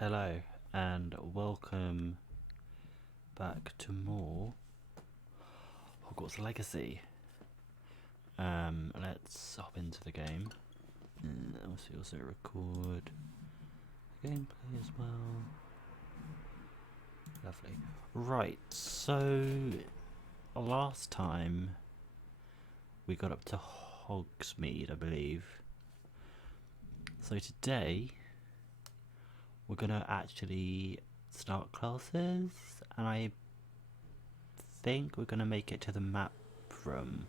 Hello and welcome back to more Hogwarts Legacy. Let's hop into the game. And also record gameplay as well. Lovely. Right, so last time we got up to Hogsmeade, I believe. So today we're gonna actually start classes, and I think we're gonna make it to the map room.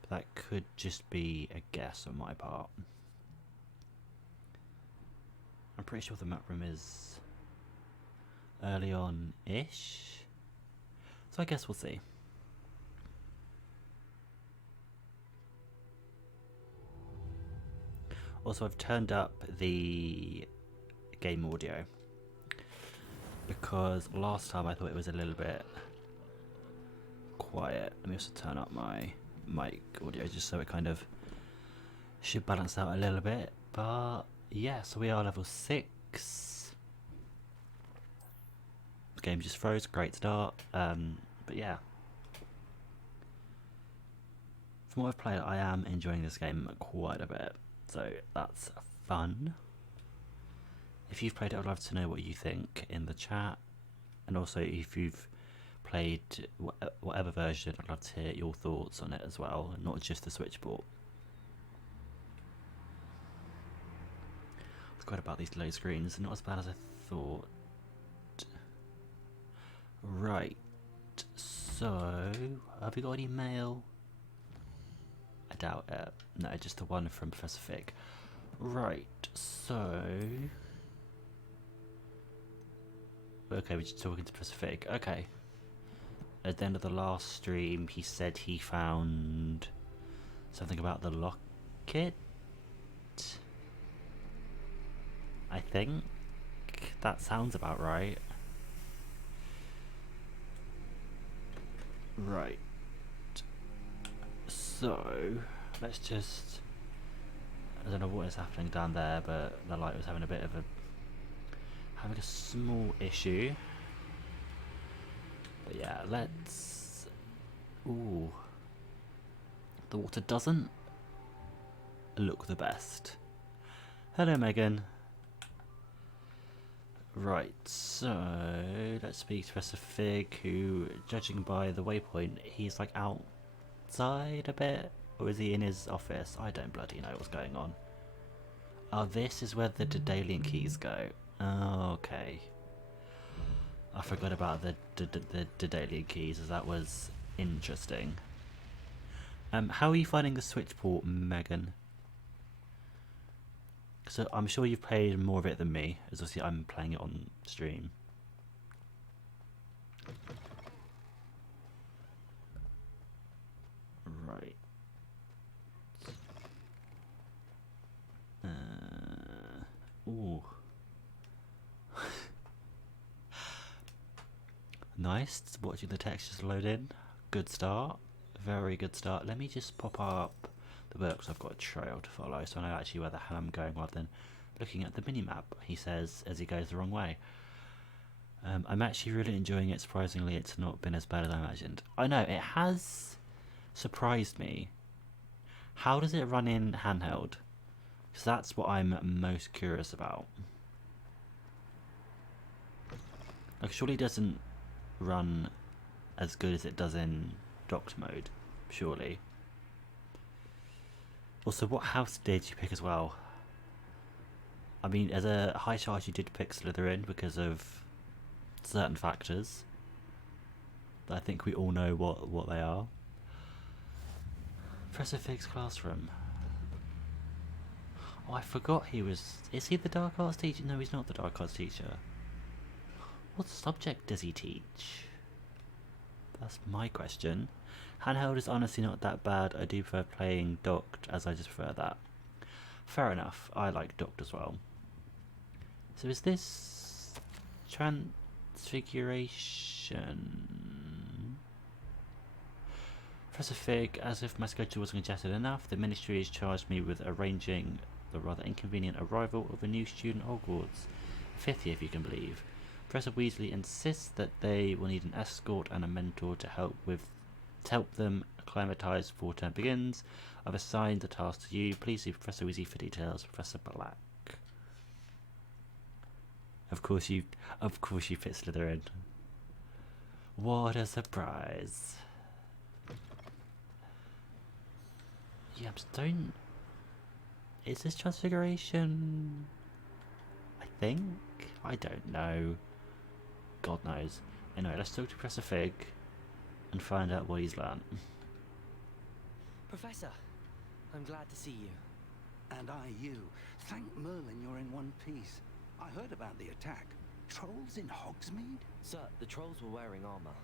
But that could just be a guess on my part. I'm pretty sure the map room is early on-ish, so I guess we'll see. Also, I've turned up the game audio because last time I thought it was a little bit quiet. Let me also turn up my mic audio just so it kind of should balance out a little bit. But yeah, so we are level 6. The game just froze, great start. But yeah, from what I've played, I am enjoying this game quite a bit, so that's fun. If you've played it, I'd love to know what you think in the chat, and also if you've played whatever version, I'd love to hear your thoughts on it as well, and not just the Switch port. I forgot about these low screens, not as bad as I thought. Right, so have we got any mail? I doubt it. No, just the one from Professor Fig. Right, so okay, we're just talking to Professor Fig. Okay. At the end of the last stream, he said he found something about the locket. I think that sounds about right. Right. So let's just. I don't know what is happening down there, but the light was having a small issue. But yeah, let's. Ooh. The water doesn't look the best. Hello, Megan. Right, so let's speak to Professor Fig, who, judging by the waypoint, he's like outside a bit, or is he in his office? I don't bloody know what's going on. Oh, this is where the Daedalian keys go. Oh, okay. I forgot about the Daedalian keys, as that was interesting. How are you finding the Switch port, Megan? So I'm sure you've played more of it than me, as obviously I'm playing it on stream. Right. Ooh. Nice, watching the textures load in. Good start. Very good start. Let me just pop up the books. I've got a trail to follow, so I know actually where the hell I'm going rather than looking at the minimap, he says as he goes the wrong way. I'm actually really enjoying it. Surprisingly, it's not been as bad as I imagined. I know, it has surprised me. How does it run in handheld? Because that's what I'm most curious about. Like, surely it doesn't run as good as it does in docked mode, surely. Also, what house did you pick as well? I mean, as a high charge, you did pick Slytherin because of certain factors. I think we all know what they are. Professor Fig's classroom. Oh, I forgot he was. Is he the dark arts teacher? No, he's not the dark arts teacher. What subject does he teach? That's my question. Handheld is honestly not that bad. I do prefer playing docked, as I just prefer that. Fair enough. I like docked as well. So is this Transfiguration. Professor Fig, as if my schedule wasn't congested enough, the Ministry has charged me with arranging the rather inconvenient arrival of a new student at Hogwarts. Fifth year, if you can believe. Professor Weasley insists that they will need an escort and a mentor to help them acclimatise before term begins. I've assigned the task to you. Please see Professor Weasley for details. Professor Black. Of course you fit Slytherin. What a surprise. Yeah, is this Transfiguration? I think? I don't know. God knows. Anyway, let's talk to Professor Fig and find out what he's learned. Professor, I'm glad to see you. And I you. Thank Merlin you're in one piece. I heard about the attack. Trolls in Hogsmeade? Sir, the trolls were wearing armor.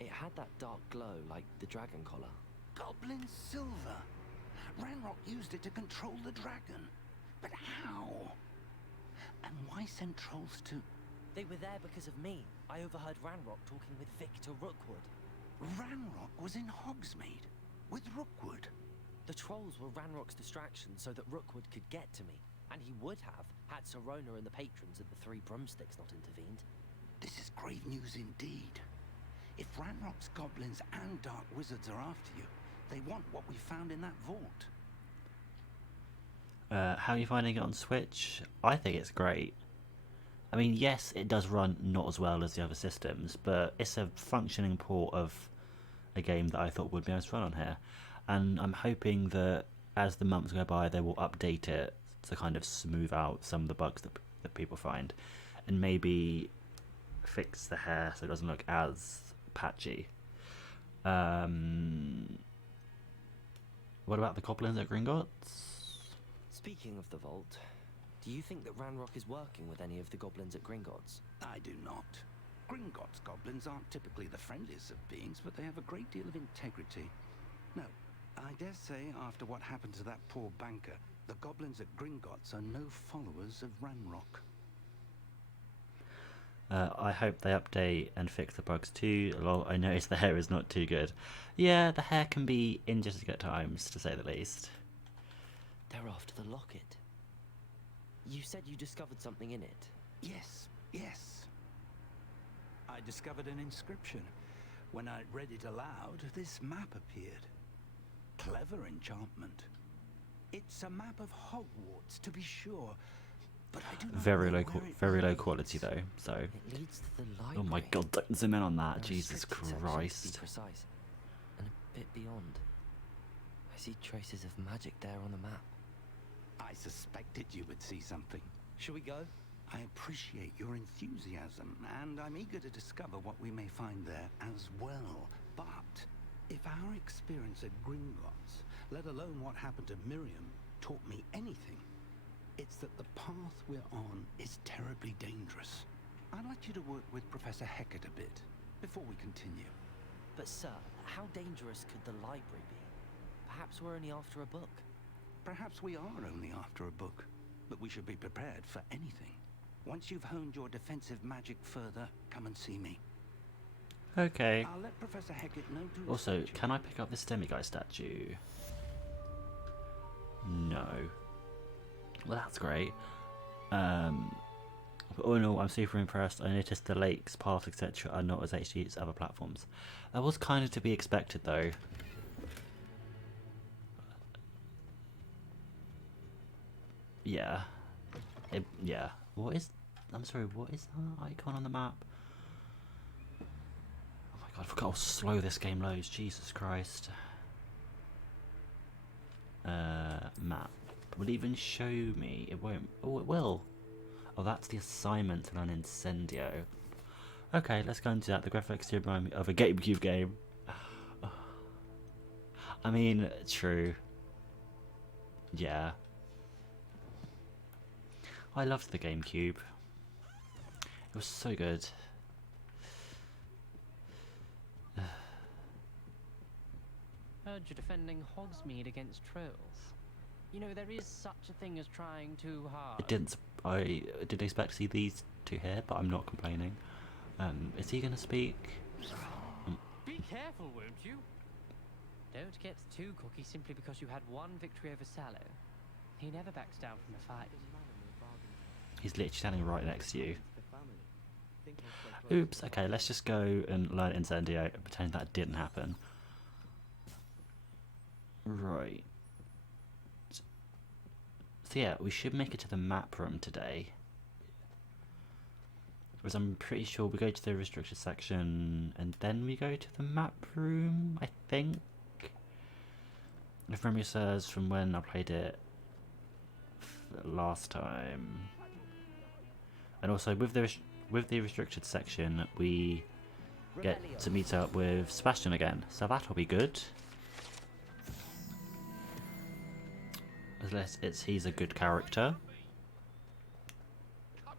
It had that dark glow like the dragon collar. Goblin silver. Ranrock used it to control the dragon. But how? And why send trolls to... They were there because of me. I overheard Ranrock talking with Victor Rookwood. Ranrock was in Hogsmeade with Rookwood. The trolls were Ranrock's distraction so that Rookwood could get to me. And he would have, had Sirona and the patrons of the Three Broomsticks not intervened. This is grave news indeed. If Ranrock's goblins and dark wizards are after you, they want what we found in that vault. How are you finding it on Switch? I think it's great. I mean, yes, it does run not as well as the other systems, but it's a functioning port of a game that I thought would be able to run on here. And I'm hoping that as the months go by, they will update it to kind of smooth out some of the bugs that people find, and maybe fix the hair so it doesn't look as patchy. What about the goblins at Gringotts? Speaking of the vault, do you think that Ranrock is working with any of the goblins at Gringotts? I do not. Gringotts goblins aren't typically the friendliest of beings, but they have a great deal of integrity. No, I dare say after what happened to that poor banker, the goblins at Gringotts are no followers of Ranrock. I hope they update and fix the bugs too. Lol, I noticed the hair is not too good. Yeah, the hair can be interesting at times, to say the least. They're after the locket. You said you discovered something in it. Yes. I discovered an inscription. When I read it aloud, this map appeared. Clever enchantment. It's a map of Hogwarts, to be sure, but I do not Very know low, where it very low leads. quality though. So. It leads to the library. Oh my God! Don't zoom in on that. There are Jesus restricted sections, to Christ. be precise, and a bit beyond. I see traces of magic there on the map. I suspected you would see something. Shall we go? I appreciate your enthusiasm, and I'm eager to discover what we may find there as well. But if our experience at Gringotts, let alone what happened to Miriam, taught me anything, it's that the path we're on is terribly dangerous. I'd like you to work with Professor Hecat a bit before we continue. But sir, how dangerous could the library be? Perhaps we're only after a book. Perhaps we are only after a book, but we should be prepared for anything. Once you've honed your defensive magic further, come and see me. Okay. I'll let Professor Hecat know to Also, expect you. can I pick up this demiguy statue? No. Well, that's great. But all in all, I'm super impressed. I noticed the lakes, paths, etc. are not as HD as other platforms. That was kind of to be expected, though. Yeah. Yeah. What is... I'm sorry, what is that icon on the map? Oh my God, I forgot how slow this game loads. Jesus Christ. Map. Will it even show me? It won't. Oh, it will. Oh, that's the assignment to learn Incendio. Okay, let's go into that. The graphics do remind me of a GameCube game. I mean, true. Yeah. I loved the GameCube. It was so good. Heard you're defending Hogsmeade against trolls. You know, there is such a thing as trying too hard. I didn't expect to see these to hear, but I'm not complaining. Is he gonna speak? Be careful, won't you? Don't get too cocky simply because you had one victory over Sallow. He never backs down from a fight. He's literally standing right next to you. Oops, okay, let's just go and learn Incendio and pretend that didn't happen. Right. So yeah, we should make it to the map room today. Because I'm pretty sure we go to the restricted section and then we go to the map room, I think. If memory serves from when I played it last time. And also with the restricted section, we get to meet up with Sebastian again, so that'll be good. Unless he's a good character.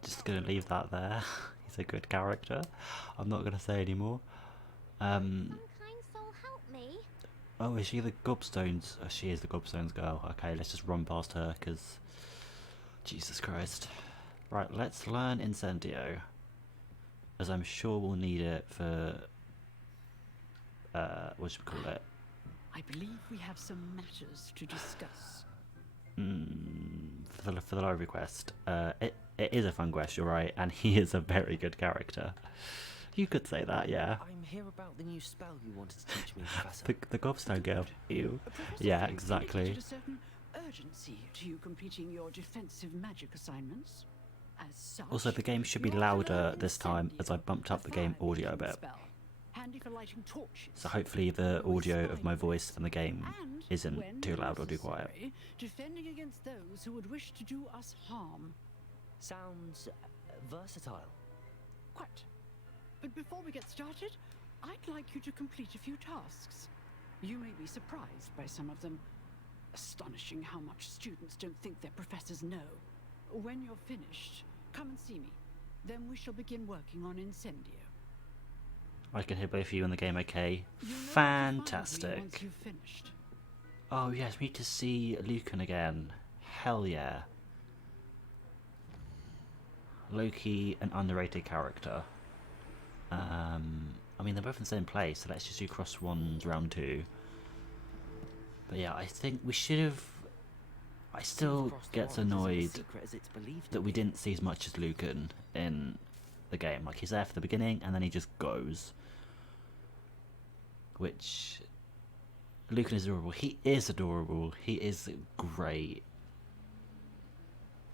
Just gonna leave that there. He's a good character. I'm not gonna say anymore. Some kind soul help me. Oh, is she the Gobstones? Oh, she is the Gobstones girl. Okay, let's just run past her, because Jesus Christ. Right, let's learn Incendio, as I'm sure we'll need it for, what should we call it? I believe we have some matters to discuss. For the library quest. It is a fun quest, you're right, and he is a very good character. You could say that, yeah. I'm here about the new spell you wanted to teach me, Professor. The Gobstone girl. Ew. Professor Yeah, Fig exactly. indicated a certain urgency to you completing your defensive magic assignments. As such, Also, the game should be you're louder learning this time, as I bumped up the game fire audio a making bit. spell, handy for lighting torches. So hopefully the audio of my voice in the game And, isn't when too loud or too quiet. necessary, defending against those who would wish to do us harm. Sounds versatile. Quite. But before we get started, I'd like you to complete a few tasks. You may be surprised by some of them. Astonishing how much students don't think their professors know. When you're finished, come and see me. Then we shall begin working on Incendio. I can hear both of you in the game okay. You know where to find me Fantastic. once you've finished. Oh yes, we need to see Lucan again. Hell yeah. Loki, an underrated character. I mean, they're both in the same place, so let's just do cross ones round 2. But yeah, I think we should have... I still Across the get wands isn't as annoyed secret as it's believed to that we be. didn't see as much as Lucan in the game. Like, he's there for the beginning, and then he just goes. Which... Lucan is adorable. He is adorable. He is great.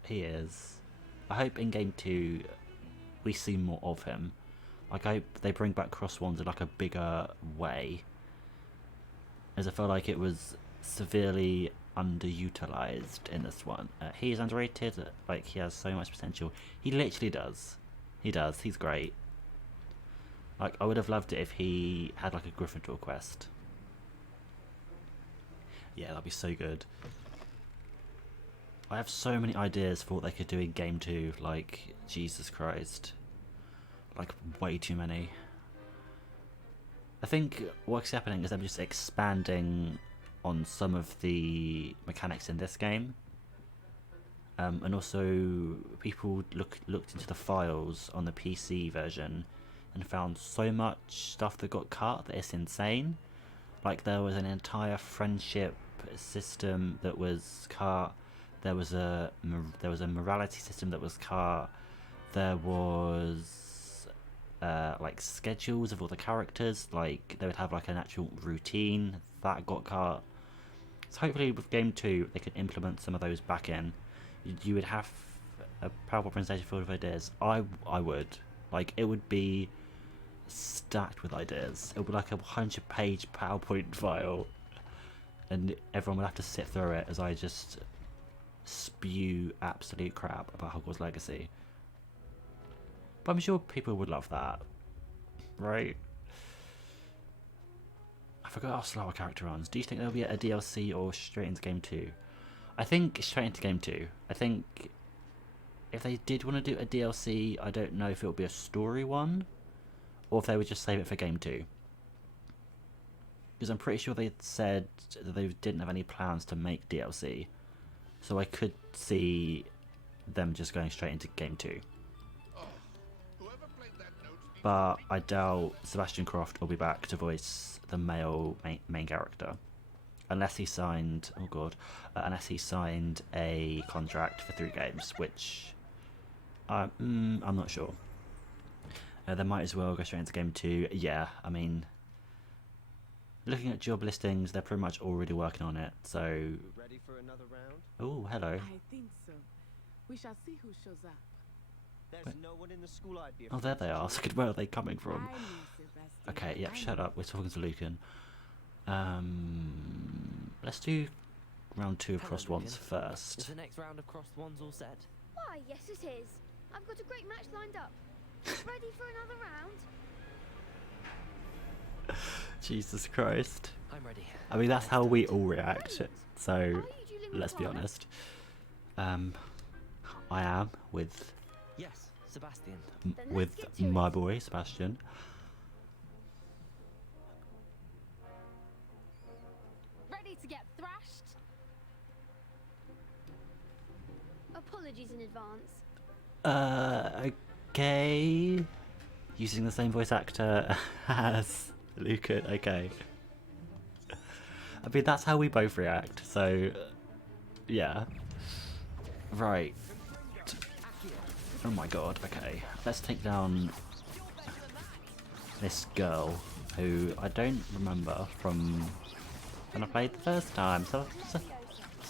He is. I hope in Game 2 we see more of him. Like, I hope they bring back cross wands in like a bigger way. As I felt like it was severely underutilized in this one. He is underrated. Like, he has so much potential. He literally does. He does. He's great. Like, I would have loved it if he had like a Gryffindor quest. Yeah, that'd be so good. I have so many ideas for what they could do in Game 2, like, Jesus Christ. Like, way too many. I think what's happening is I'm just expanding on some of the mechanics in this game. And also, people looked into the files on the PC version and found so much stuff that got cut that it's insane. Like, there was an entire friendship system that was cut. There was a morality system that was cut. There was like schedules of all the characters. Like, they would have like an actual routine that got cut. So hopefully with Game 2 they could implement some of those back in. You would have a PowerPoint presentation full of ideas. I would. Like, it would be stacked with ideas. It would be like a 100-page PowerPoint file, and everyone would have to sit through it as I just spew absolute crap about Hogwarts Legacy. But I'm sure people would love that, right? I forgot how slow our character runs. Do you think there'll be a DLC or straight into Game 2? I think straight into Game 2. I think if they did want to do a DLC, I don't know if it would be a story one, or if they would just save it for Game 2. Because I'm pretty sure they said that they didn't have any plans to make DLC. So I could see them just going straight into Game 2. but I doubt Sebastian Croft will be back to voice the male main character. Unless he signed, oh god, unless he signed a contract for 3 games, which I'm not sure. They might as well go straight into game 2. Yeah, I mean, looking at job listings, they're pretty much already working on it. So, Ready for another round? oh hello. I think so. We shall see who shows up. There's no one in the school I'd be Oh, there they are. So where are they coming from? I know, Sebastian. Okay, yep, I shut know. up. We're talking to Lucan. Let's do round 2 of Hello, crossed ones Is first. the next round of crossed ones all set? Why, yes it is. I've got a great match lined up. Ready for another round? Jesus Christ. I'm ready. I mean, that's how we all react. Brilliant. So, Are you dealing with let's be Connor? honest. I am with Yes, Sebastian. Then let's with get to my it. boy Sebastian. Ready to get thrashed? Apologies in advance. Okay. Using the same voice actor as Lucan. Okay. I mean, that's how we both react. So, yeah. Right. Oh my god. Okay. Let's take down this girl who I don't remember from when I played the first time. So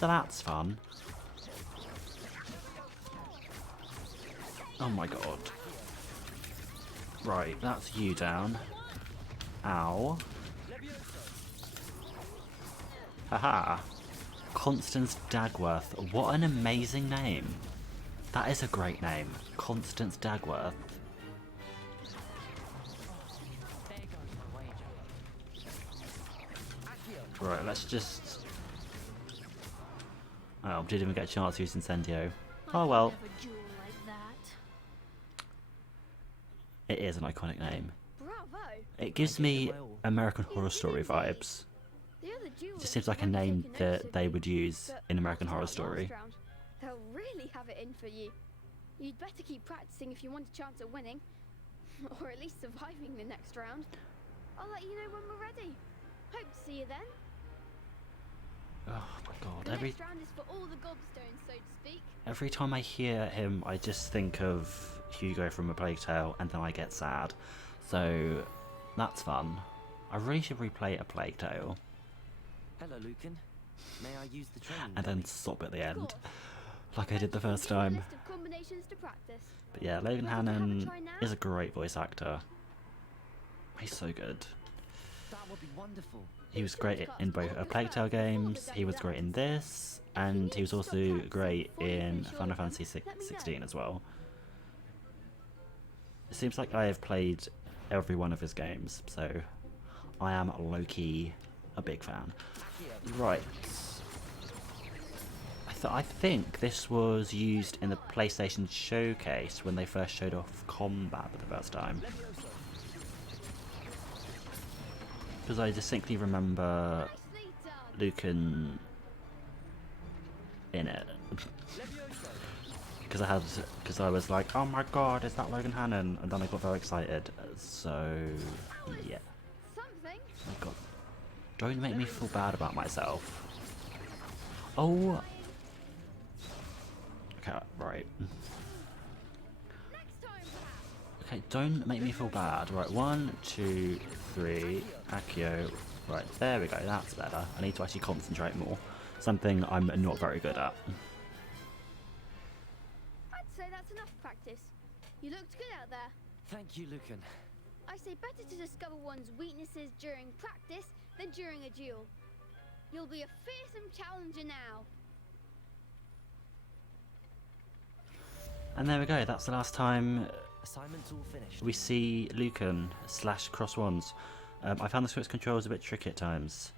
that's fun. Oh my god. Right, that's you down. Ow. Haha. Constance Dagworth. What an amazing name. That is a great name. Constance Dagworth. There goes my wager. Right, let's just... Oh, didn't even get a chance to use Incendio. Oh well. Have a duel like that. It is an iconic name. Bravo. It gives me American Horror Story vibes. The other duel It just seems like a name that they would use in American Horror Story. They'll really have it in for you. You'd better keep practicing if you want a chance at winning. Or at least surviving the next round. I'll let you know when we're ready. Hope to see you then. Oh my god, The next round is for all the gobstones, so to speak. every time I hear him, I just think of Hugo from A Plague Tale, and then I get sad. So, that's fun. I really should replay A Plague Tale, Hello, Lucan. May I use the training and then dummy? stop at the Of end, course. like I did the first Here's a time. list of combinations to practice. But yeah, Logan Ready to have a Hannon try now? is a great voice actor. He's so good. That would be wonderful. He was great in both A Plague Tale games, he was great in this, and he was also great in Final Fantasy 16 as well. It seems like I have played every one of his games, so I am low-key a big fan. Right. I think this was used in the PlayStation Showcase when they first showed off combat for the first time. Because I distinctly remember Nicely done. Lucan in it. Because I was like, oh my god, is that Logan Hannon? And then I got very excited. So, yeah. Something. Oh god. Don't make me feel bad about myself. Oh. Okay, right. Next time, perhaps. Okay, don't make me feel bad. Right, 1, 2, 3. Accio. Right, there we go. That's better. I need to actually concentrate more. Something I'm not very good at. I'd say that's enough practice. You looked good out there. Thank you, Lucan. I say better to discover one's weaknesses during practice than during a duel. You'll be a fearsome challenger now. And there we go. That's the last time Assignment's all finished. we see Lucan / Cross Wands. I found the Switch controls a bit tricky at times.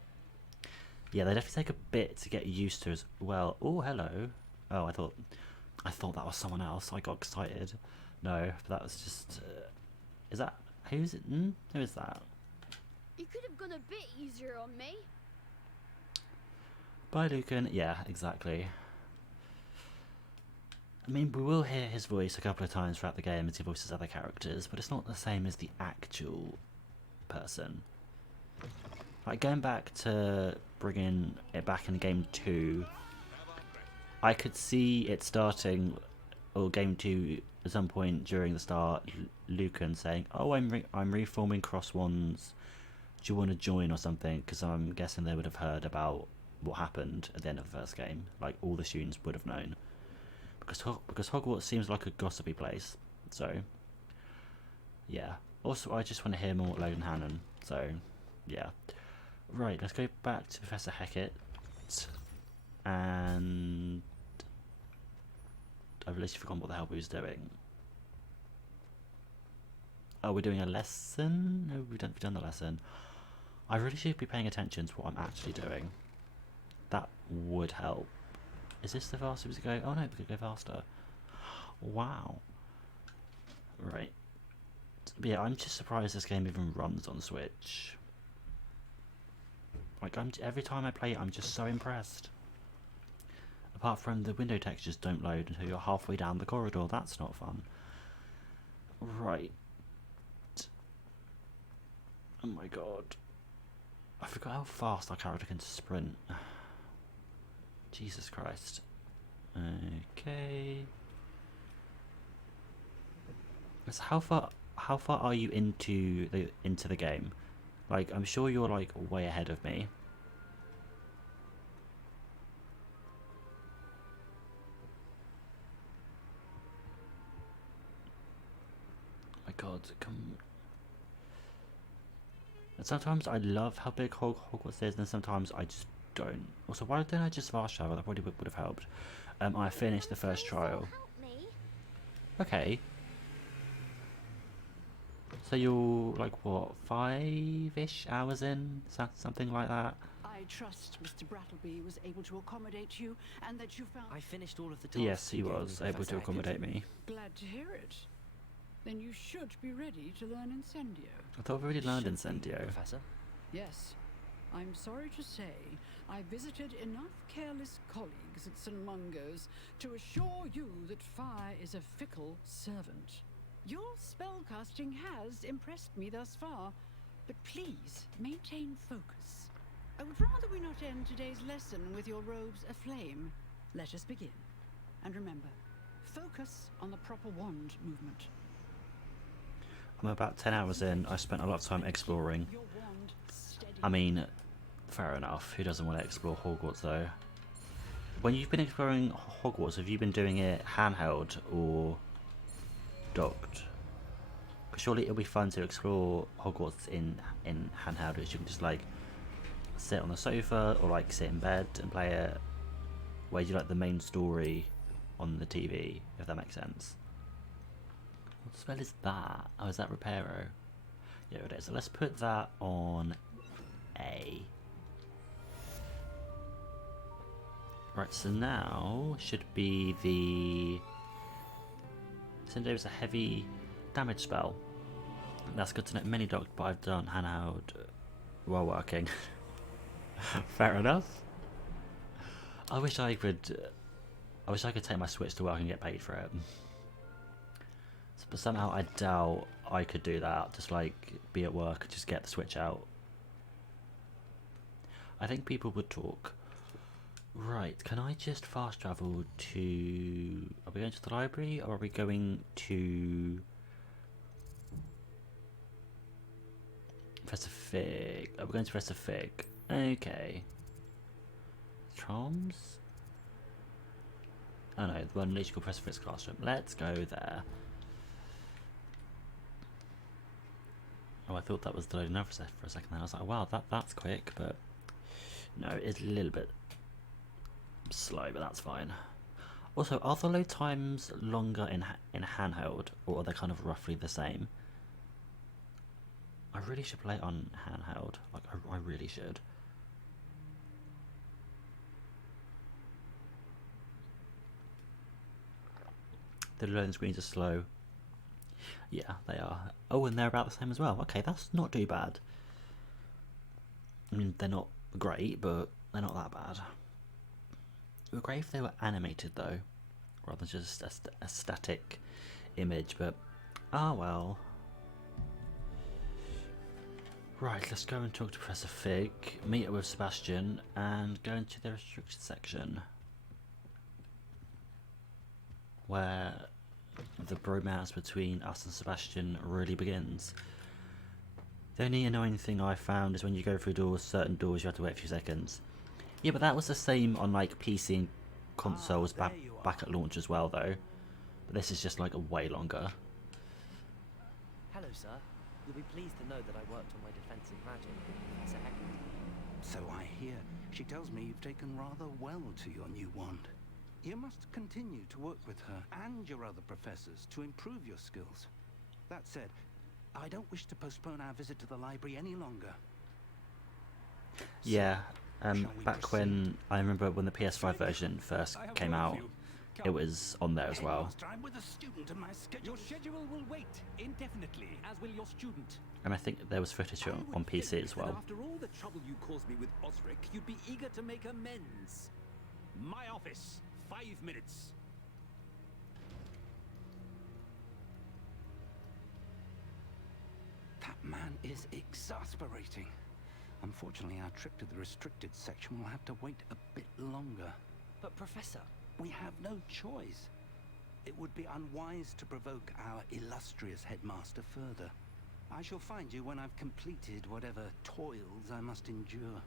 Yeah, they definitely take a bit to get used to as well. Oh, hello. Oh, I thought that was someone else. I got excited. No, that was just. Is that who's it? Who is that? You could have gone a bit easier on me. Bye, Lucan. Yeah, exactly. I mean, we will hear his voice a couple of times throughout the game as he voices other characters, but it's not the same as the actual person. Like, going back to bringing it back in game 2, I could see it starting, or game 2, at some point during the start, Lucan saying, "Oh, I'm reforming Cross Wands. Do you want to join or something?" Because I'm guessing they would have heard about what happened at the end of the first game. Like, all the students would have known. Because Hogwarts seems like a gossipy place. So, yeah. Also, I just want to hear more Logan Hannon. So, yeah. Right, let's go back to Professor Hecat. And I've literally forgotten what the hell we was doing. Oh, we're doing a lesson? No, we've done the lesson. I really should be paying attention to what I'm actually doing. That would help. Is this the fastest we could go? Oh no, we could go faster. Wow. Right. But yeah, I'm just surprised this game even runs on Switch. Like, every time I play it, I'm just so impressed. Apart from the window textures don't load until you're halfway down the corridor. That's not fun. Right. Oh my god. I forgot how fast our character can sprint. Jesus Christ. Okay. So how far are you into the game? Like, I'm sure you're like way ahead of me. My god, come. And sometimes I love how big Hogwarts is, and sometimes I just don't. Also, why didn't I just fast travel? That probably would have helped. I finished the first trial. Okay. So you're like what, 5-ish hours in, something like that. I trust Mr. Brattleby was able to accommodate you, and that you found. I finished all of the tasks. Yes, he you gave me, was able to Professor accommodate Hecat. me. Glad to hear it. Then you should be ready to learn Incendio. I thought we already learned Should be, Incendio. Professor. Yes. I'm sorry to say, I visited enough careless colleagues at St. Mungo's to assure you that fire is a fickle servant. Your spellcasting has impressed me thus far, but please maintain focus. I would rather we not end today's lesson with your robes aflame. Let us begin. And remember, focus on the proper wand movement. I'm about 10 hours in. I spent a lot of time exploring. Your wand steady. I mean, fair enough. Who doesn't want to explore Hogwarts though? When you've been exploring Hogwarts, have you been doing it handheld or docked? Because surely it'll be fun to explore Hogwarts in handheld, which you can just like sit on the sofa or like sit in bed and play it. Where you like the main story on the TV, if that makes sense. What spell is that? Oh, is that Reparo? Yeah, it is. So let's put that on A. Right, so now should be the Incendio is a heavy damage spell. That's good to know. Mini docked, but I've done handheld while working. Fair enough. I wish I could take my Switch to work and get paid for it. But somehow I doubt I could do that. Just like be at work, just get the Switch out. I think people would talk. Right, can I just fast travel to... Are we going to the library or are we going to... Professor Fig? Are we going to Professor Fig? Okay. Charms? Oh no, the one literally called Professor Fig's classroom. Let's go there. Oh, I thought that was the loading up for a second then. I was like, wow, that's quick, but... No, it's a little bit slow, but that's fine. Also, are the load times longer in handheld, or are they kind of roughly the same? I really should play it on handheld. Like, I really should. The loading screens are slow. Yeah, they are. Oh, and they're about the same as well. Okay, that's not too bad. I mean, they're not great, but they're not that bad. It would be great if they were animated, though. rather than just a static image, but well. Right, let's go and talk to Professor Fig, meet up with Sebastian, and go into the restricted section, where the bromance between us and Sebastian really begins. The only annoying thing I found is when you go through doors, certain doors you have to wait a few seconds. Yeah, but that was the same on like PC and consoles back at launch as well though. But this is just like a way longer. Hello, sir. You'll be pleased to know that I worked on my defensive magic with Professor Heckett. So I hear. She tells me you've taken rather well to your new wand. You must continue to work with her and your other professors to improve your skills. That said, I don't wish to postpone our visit to the library any longer. Yeah, back when, I remember when the PS5 version first came out, it was on there as well. I'm with a student and my schedule. Your schedule will wait indefinitely, as will your student. And I think there was footage on PC as well. After all the trouble you caused me with Osric, you'd be eager to make amends. My office, 5 minutes. That man is exasperating. Unfortunately, our trip to the restricted section will have to wait a bit longer. But, Professor, We have no choice. It would be unwise to provoke our illustrious headmaster further. I shall find you when I've completed whatever toils I must endure.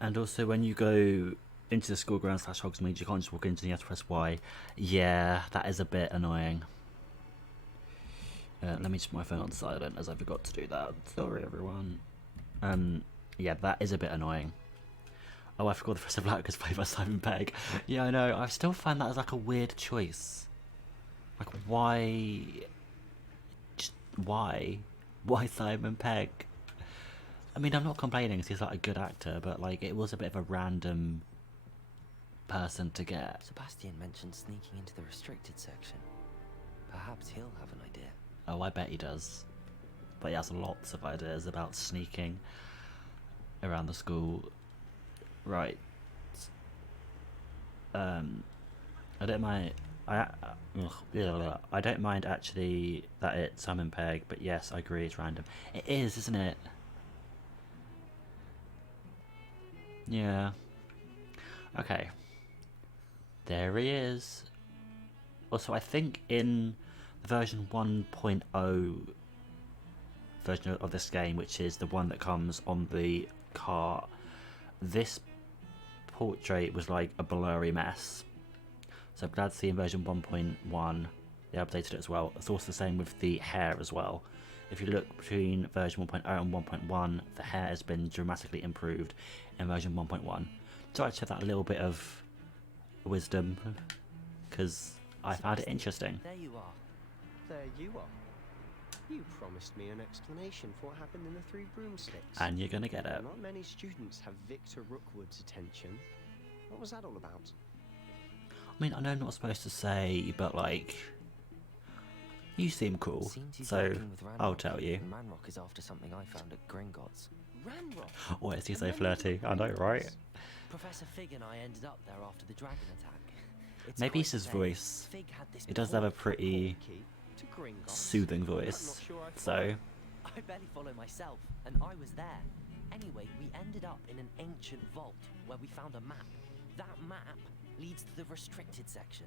And also when you go into the school grounds / Hogsmeade, you can't just walk into and you have to press Y. Yeah, that is a bit annoying. Let me just put my phone on silent as I forgot to do that. Sorry everyone. Yeah, that is a bit annoying. Oh, I forgot the Professor Black was played by Simon Pegg. Yeah, I know. I still find that as like a weird choice. Like, why? Just why? Why Simon Pegg? I mean, I'm not complaining because he's like a good actor, but like it was a bit of a random person to get. Sebastian mentioned sneaking into the restricted section. Perhaps he'll have an idea. Oh, I bet he does. But he has lots of ideas about sneaking around the school. Right. I don't mind. I don't mind actually that it's Simon Pegg, but yes, I agree it's random. It is, isn't it? Yeah. Okay. There he is. Also, I think in the version 1.0 version of this game, which is the one that comes on the cart, this portrait was like a blurry mess. So I'm glad to see in version 1.1 they updated it as well. It's also the same with the hair as well. If you look between version 1.0 and 1.1, the hair has been dramatically improved in version 1.1. So I took that little bit of wisdom because I found it interesting. There you are. There you are. You promised me an explanation for what happened in the Three Broomsticks. And you're gonna get it. Not many students have Victor Rookwood's attention. What was that all about? I mean, I know I'm not supposed to say, but like, you seem cool, Seems he's so working with Ranrock, I'll tell you. and Ranrock is after something I found at Gringotts. Ranrock? Why is he so flirty? I know, right? Professor Fig and I ended up there after the dragon attack. It's Maybe quite it's his the day. voice. Fig had this He does have a pretty Key to Gringotts? soothing I'm voice, not sure I so I barely follow myself, and I was there. Anyway, we ended up in an ancient vault where we found a map. That map leads to the restricted section.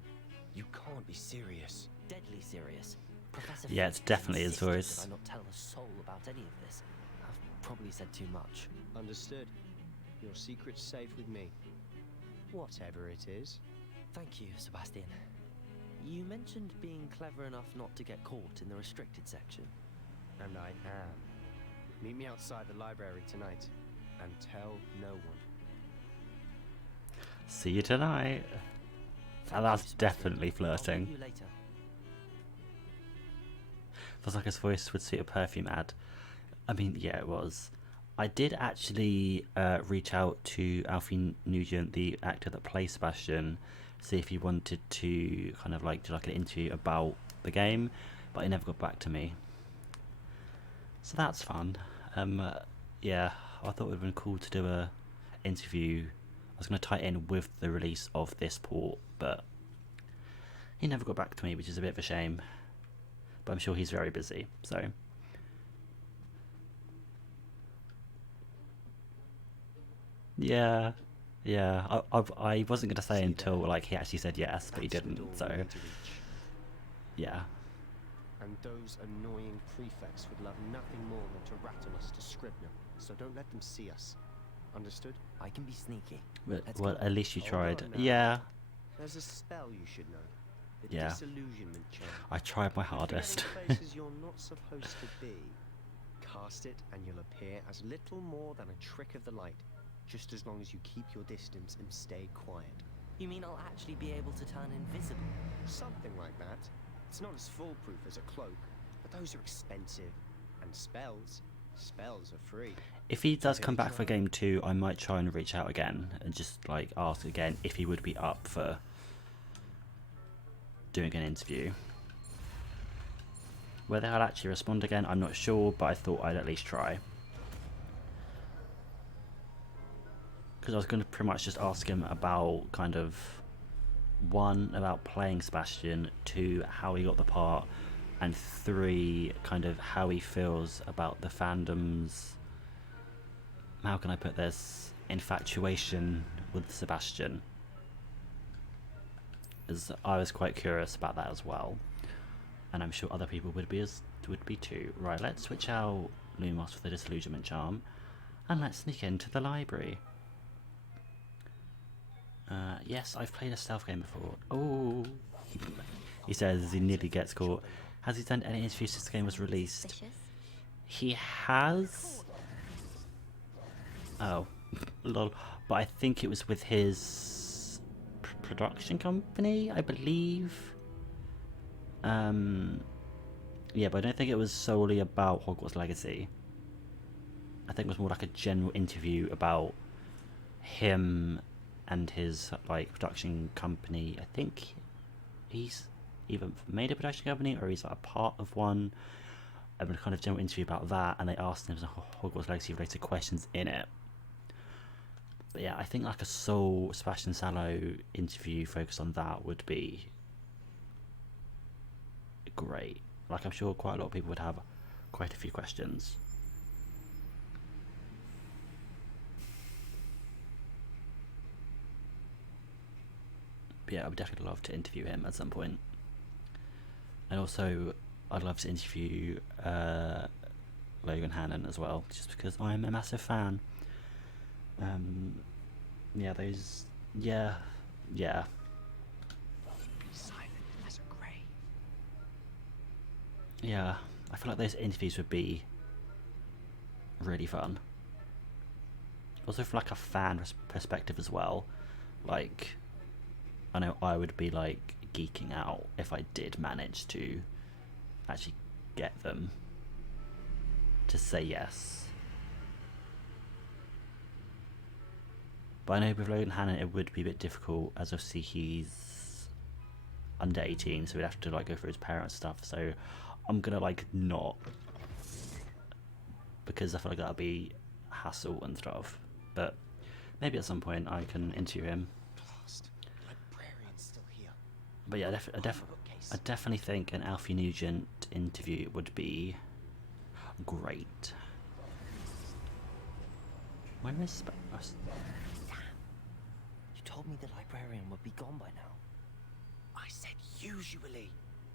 You can't be serious. Deadly serious. Professor Yeah, Fig it's definitely his insisted voice. that I not tell a soul about any of this. I've probably said too much. Understood. Your secret's safe with me. Whatever it is. Thank you, Sebastian. You mentioned being clever enough not to get caught in the restricted section. And I am. Meet me outside the library tonight. And tell no one. see you tonight. Thank And you, that's Sebastian. definitely I'll flirting. meet you later. Feels like his voice would suit a perfume ad. I mean, yeah, it was. I did actually reach out to Alfie Nugent, the actor that plays Sebastian, see if he wanted to kind of like do like an interview about the game, but he never got back to me. So that's fun. Yeah, I thought it would have been cool to do a interview was going to tie it in with the release of this port, but he never got back to me, which is a bit of a shame. But I'm sure he's very busy, so. Yeah, yeah. I wasn't going to say until like he actually said yes, but he didn't, so. Yeah. And those annoying prefects would love nothing more than to rattle us to Scribner, so don't let them see us. Understood? I can be sneaky. But, Let's well, go. at least you Hold tried. on now. Yeah, There's a spell you should know. The Yeah. disillusionment charm. I tried my If you're hardest. in places you're not supposed to be, cast it and you'll appear as little more than a trick of the light, just as long as you keep your distance and stay quiet. You mean I'll actually be able to turn invisible? Something like that. It's not as foolproof as a cloak, but those are expensive. And spells are free. If he does come back for game 2, I might try and reach out again and just like ask again if he would be up for doing an interview. Whether I'll actually respond again, I'm not sure, but I thought I'd at least try. Because I was going to pretty much just ask him about kind of 1, about playing Sebastian, 2, how he got the part, and 3, kind of how he feels about the fandom's, how can I put this, infatuation with Sebastian. As I was quite curious about that as well, and I'm sure other people would be too. Right, let's switch out Lumos for the disillusionment charm, and let's sneak into the library. Yes, I've played a stealth game before. Oh, he says as he nearly gets caught. Has he done any interviews since the game was released? He has. Oh, lol. But I think it was with his production company, I believe. Yeah, but I don't think it was solely about Hogwarts Legacy. I think it was more like a general interview about him and his like production company. I think he's either made a production company or he's like a part of one. A kind of general interview about that, and they asked him some Hogwarts Legacy related questions in it. But yeah, I think like a sole Sebastian Sallow interview focused on that would be great. Like I'm sure quite a lot of people would have quite a few questions. But yeah, I would definitely love to interview him at some point. And also, I'd love to interview Logan Hannon as well, just because I'm a massive fan. Yeah, those, yeah. Be silent as a grave. Yeah, I feel like those interviews would be really fun. Also from like a fan perspective as well. Like, I know I would be like geeking out if I did manage to actually get them to say yes. But I know with Logan Hannon it would be a bit difficult, as obviously he's under 18, so we'd have to like go through his parents' stuff, so I'm gonna like not, because I feel like that'll be hassle and stuff. But maybe at some point I can interview him. Librarian's still here. But yeah, I definitely think an Alfie Nugent interview would be great. Where is You told me the librarian would be gone by now. I said usually,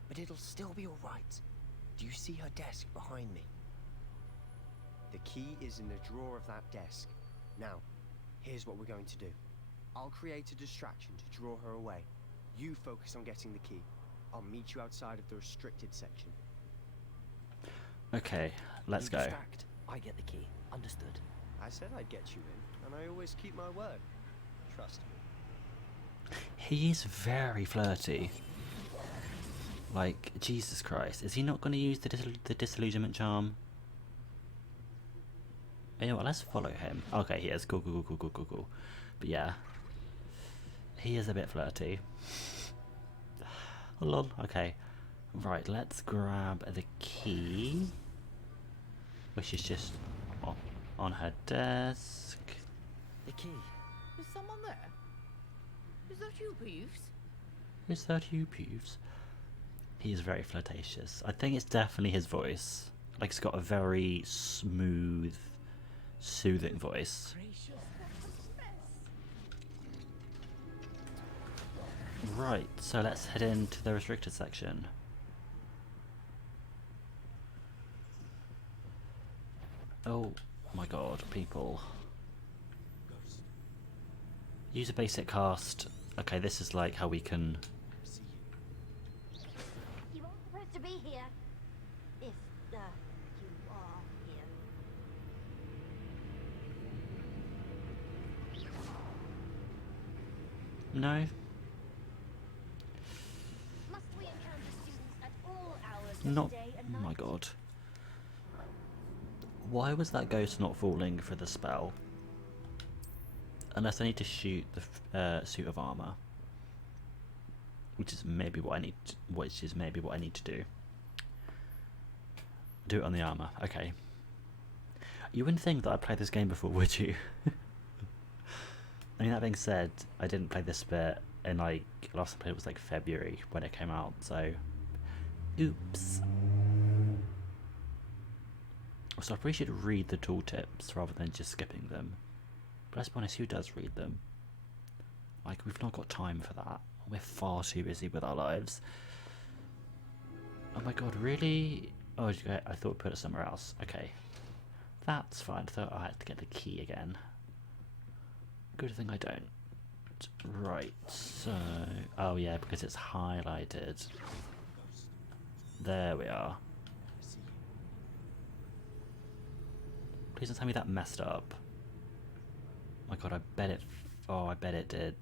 but it'll still be alright. Do you see her desk behind me? The key is in the drawer of that desk. Now, here's what we're going to do. I'll create a distraction to draw her away. You focus on getting the key. I'll meet you outside of the restricted section. Okay, let's You go. distract, I get the key. Understood. I said I'd get you in, and I always keep my word. Trust me. He is very flirty. Like, Jesus Christ, is he not going to use the disillusionment charm? You know what, let's follow him. Okay, he is. Cool. But yeah, he is a bit flirty. Oh, lol. Okay, right, let's grab the key, which is just on her desk. The key. Is someone there? Is that you, Peeves? Is that you, Peeves? He's very flirtatious. I think it's definitely his voice. Like, he's got a very smooth, soothing voice. Right, so let's head into the restricted section. Oh my god, people. Use a basic cast. Okay, this is like how we can... You weren't supposed to be here. If, you are here. No? Must we encounter students at all hours of Not... the day and Oh night? my god. Why was that ghost not falling for the spell? Unless I need to shoot the suit of armor, which is maybe what I need. What I need to do. Do it on the armor. Okay. You wouldn't think that I played this game before, would you? I mean, that being said, I didn't play this bit in like last time I played it was like February when it came out. So, oops. So I probably should read the tooltips rather than just skipping them. But let's be honest, who does read them? Like, we've not got time for that. We're far too busy with our lives. Oh my god, really? Oh, okay, I thought we put it somewhere else. Okay. That's fine. I thought I had to get the key again. Good thing I don't. Right, so... Oh yeah, because it's highlighted. There we are. Please don't tell me that messed up. Oh my god, I bet it... Oh, I bet it did.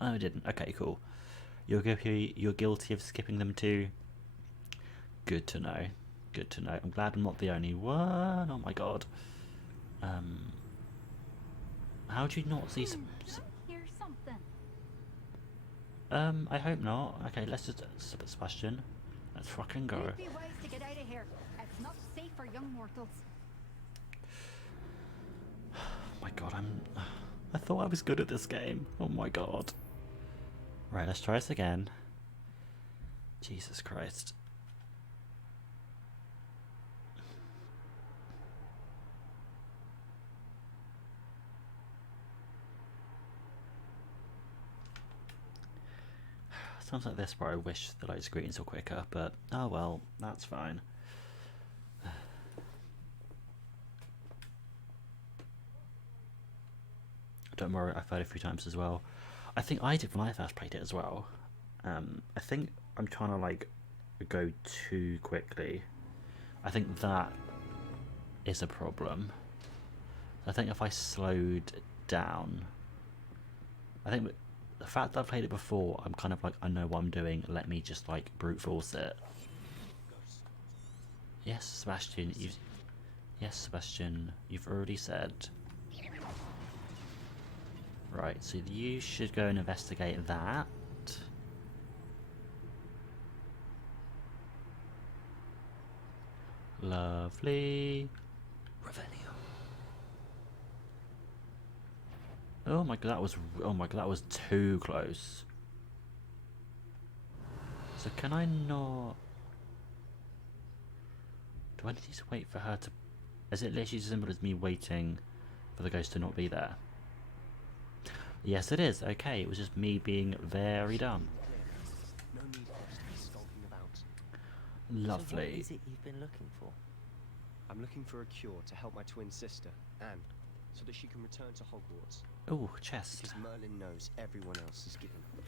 Oh, it didn't. Okay, cool. You're guilty of skipping them too? Good to know. Good to know. I'm glad I'm not the only one. Oh my god. How do you not see some... Hear something. I hope not. Okay, let's just... Sebastian. Let's fucking go. There'd be ways to get out of here. It's not safe for young mortals. Oh my god, I thought I was good at this game. Oh my god. Right, let's try this again. Jesus Christ. Sounds like this where I wish the load screens were quicker, but oh well, that's fine. Don't worry, I've heard it a few times as well. I think I did when I first played it as well. I think I'm trying to like go too quickly. I think that is a problem. I think if I slowed down, I think the fact that I've played it before, I'm kind of like, I know what I'm doing, let me just like brute force it. Yes, Sebastian, you've already said. Right, so you should go and investigate that. Lovely. Revelio. Oh my god, that was too close. So can I not... Do I need to wait for her to... Is it literally as simple as me waiting for the ghost to not be there? Yes it is, okay, it was just me being very dumb. No need for us to be skulking about. Lovely. So what is it you've been looking for? I'm looking for a cure to help my twin sister, Anne, so that she can return to Hogwarts. Oh, chest. Because Merlin knows everyone else is given up.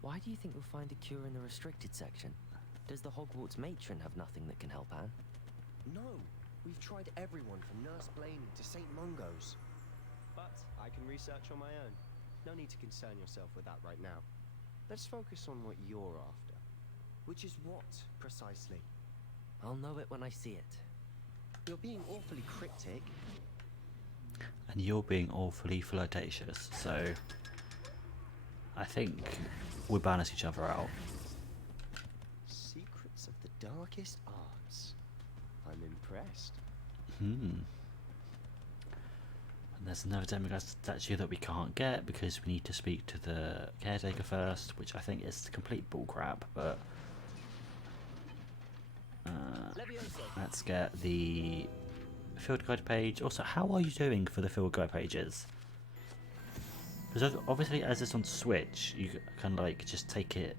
Why do you think you'll find a cure in the restricted section? Does the Hogwarts matron have nothing that can help Anne? No, we've tried everyone from Nurse Blaney to St. Mungo's. But I can research on my own. No need to concern yourself with that right now. Let's focus on what you're after. Which is what, precisely? I'll know it when I see it. You're being awfully cryptic. And you're being awfully flirtatious, so... I think we balance each other out. Secrets of the darkest arts. I'm impressed. And There's another demigod statue that we can't get because we need to speak to the caretaker first, which I think is complete bullcrap, but let's get the field guide page. Also, how are you doing for the field guide pages? Because obviously as it's on Switch, you can like just take it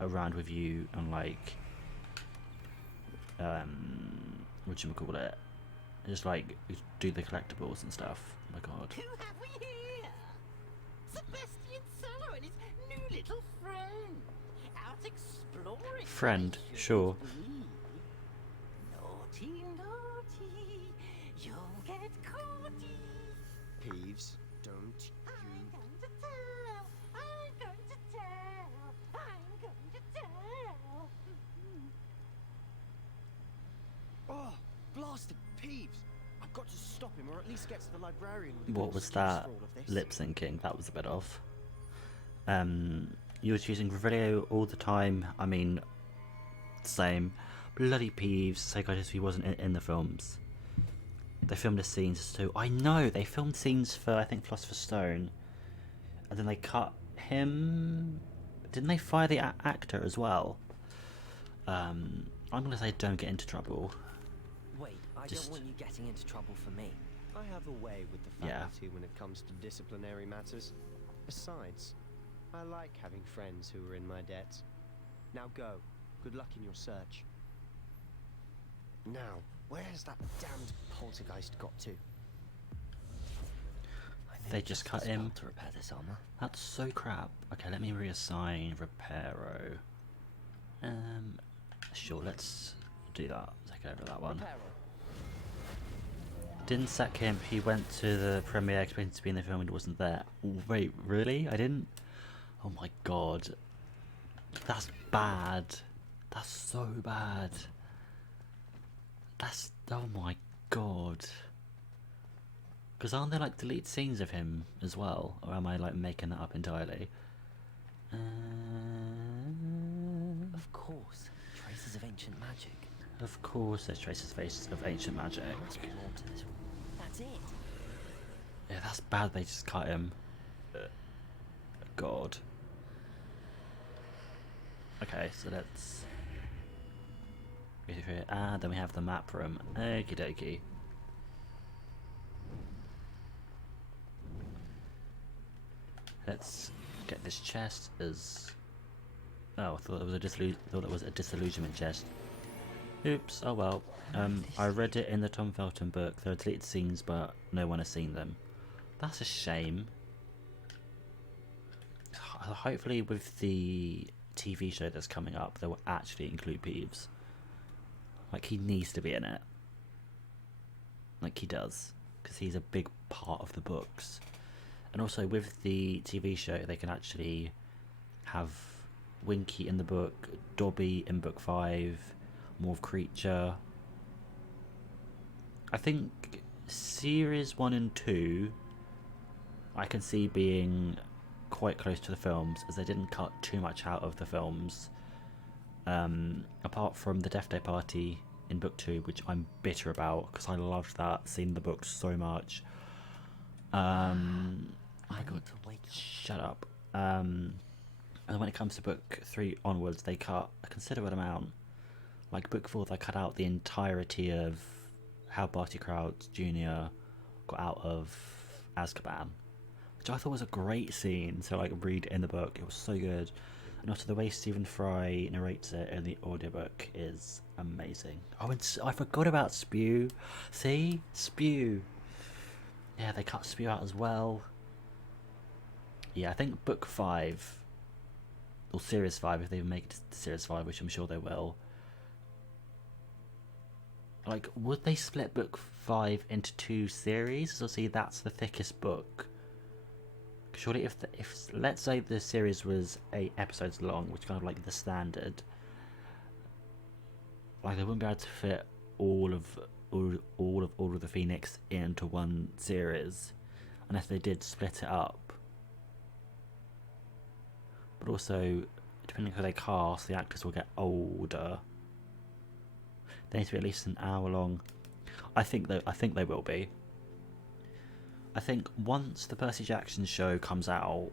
around with you and like whatchamacallit, just like do the collectibles and stuff. Oh my god. Who have we here? Sebastian Sallow and his new little friend. Out exploring. Friend, sure. Naughty, naughty. You'll get caughty. Peeves, don't I'm going to tell. I'm going to tell. I'm going to tell. Oh, blasted Peeves! I've got to stop him, or at least get to the librarian. With What was that lip syncing? That was a bit off. You were choosing Revelio all the time. I mean, same. Bloody Peeves. Psychiatrist, he wasn't in the films. They filmed the scenes too. I know, they filmed scenes for, I think, Philosopher's Stone. And then they cut him. Didn't they fire the actor as well? I'm going to say don't get into trouble. Wait, I don't want you getting into trouble for me. I have a way with the faculty when it comes to disciplinary matters. Besides, I like having friends who are in my debt. Now go. Good luck in your search. Now, where has that damned poltergeist got to? They just cut him. To repair this armor. That's so crap. Okay, let me reassign Reparo. Sure, let's do that. Take over that one. Didn't sack him. He went to the premiere expecting to be in the film and wasn't there. Wait, really? I didn't? Oh my god. That's bad. That's so bad. That's... oh my god. Because aren't there like delete scenes of him as well? Or am I like making that up entirely? Of course. Traces of ancient magic. Of course there's traces of ancient magic. There must be more to this. That's it. Yeah, that's bad they just cut him. God. Okay, so let's... then we have the map room. Okie dokie. Let's get this chest as... oh, I thought it was a disillusionment chest. Oops, oh well. I read it in the Tom Felton book. There are deleted scenes, but no one has seen them. That's a shame. Hopefully with the TV show that's coming up, they will actually include Peeves. Like, he needs to be in it. Like, he does. Because he's a big part of the books. And also, with the TV show, they can actually have Winky in the book, Dobby in book 5, Morph Creature. I think series 1 and 2, I can see being quite close to the films, as they didn't cut too much out of the films. Apart from the Death Day party in book 2, which I'm bitter about, because I loved that scene in the book so much. I got to wake up. Shut up. And when it comes to book 3 onwards, they cut a considerable amount. Like book 4, they cut out the entirety of how Barty Crouch Jr. got out of Azkaban, which I thought was a great scene to like read in the book. It was so good. And also the way Stephen Fry narrates it in the audiobook is amazing. Oh, and I forgot about Spew. See? Spew. Yeah, they cut Spew out as well. Yeah, I think book 5, or series 5, if they make it to series 5, which I'm sure they will. Like, would they split book 5 into 2 series? So see, that's the thickest book. Surely if let's say the series was 8 episodes long, which is kind of like the standard, like they wouldn't be able to fit all of the Phoenix into one series unless they did split it up. But also, depending on who they cast, the actors will get older. They need to be at least an hour long. I think they will be. I think once the Percy Jackson show comes out,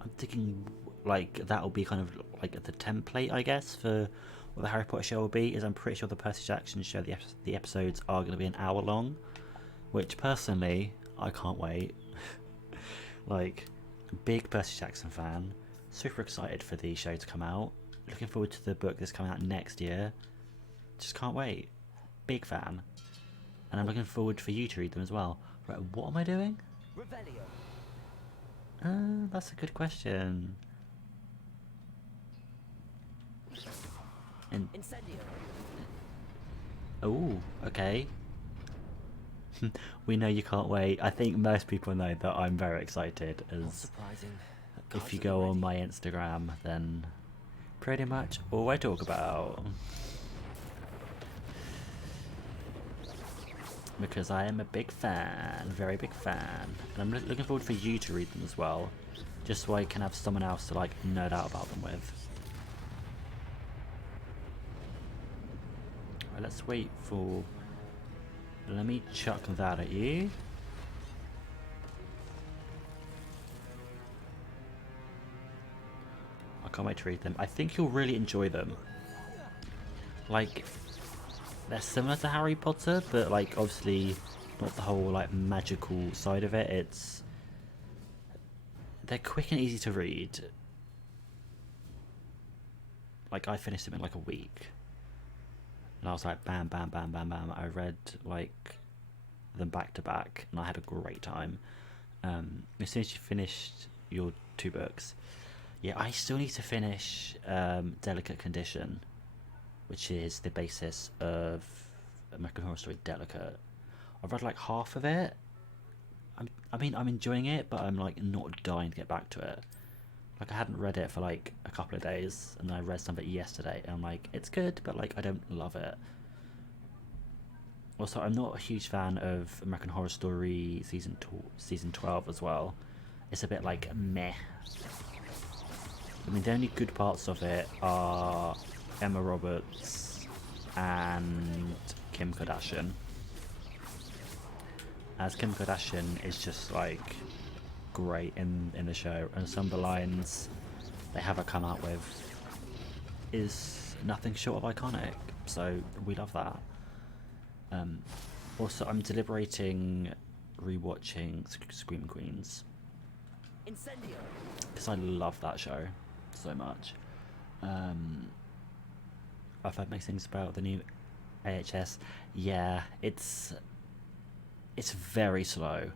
I'm thinking like that'll be kind of like the template, I guess, for what the Harry Potter show will be. Is I'm pretty sure the Percy Jackson show, the episodes are going to be an hour long, which personally I can't wait. Like, big Percy Jackson fan, super excited for the show to come out. Looking forward to the book that's coming out next year. Just can't wait. Big fan. And I'm looking forward for you to read them as well. Right, what am I doing? Revelio. That's a good question. Incendio. Oh, okay. We know you can't wait. I think most people know that I'm very excited, Not as surprising. if you go on my Instagram, then pretty much all I talk about. Because I am a big fan, very big fan. And I'm looking forward for you to read them as well, just so I can have someone else to like nerd out about them with. Right, let's wait for... Let me chuck that at you. I can't wait to read them. I think you'll really enjoy them. Like, they're similar to Harry Potter, but like obviously not the whole like magical side of it. They're quick and easy to read. Like, I finished them in like a week. And I was like, bam, bam, bam, bam, bam. I read like them back to back, and I had a great time. As soon as you finished your 2 books, yeah, I still need to finish Delicate Condition, which is the basis of American Horror Story Delicate. I've read like half of it. I mean, I'm enjoying it, but I'm like not dying to get back to it. Like, I hadn't read it for like a couple of days, and I read some of it yesterday, and I'm like, it's good, but like I don't love it. Also, I'm not a huge fan of American Horror Story season 12 as well. It's a bit like meh. I mean, the only good parts of it are Emma Roberts and Kim Kardashian. As Kim Kardashian is just like great in the show, and some of the lines they have her come out with is nothing short of iconic, so we love that. Also, I'm deliberating rewatching Scream Queens Incendio. because I love that show so much. I've heard mixed things about the new AHS. Yeah, it's very slow.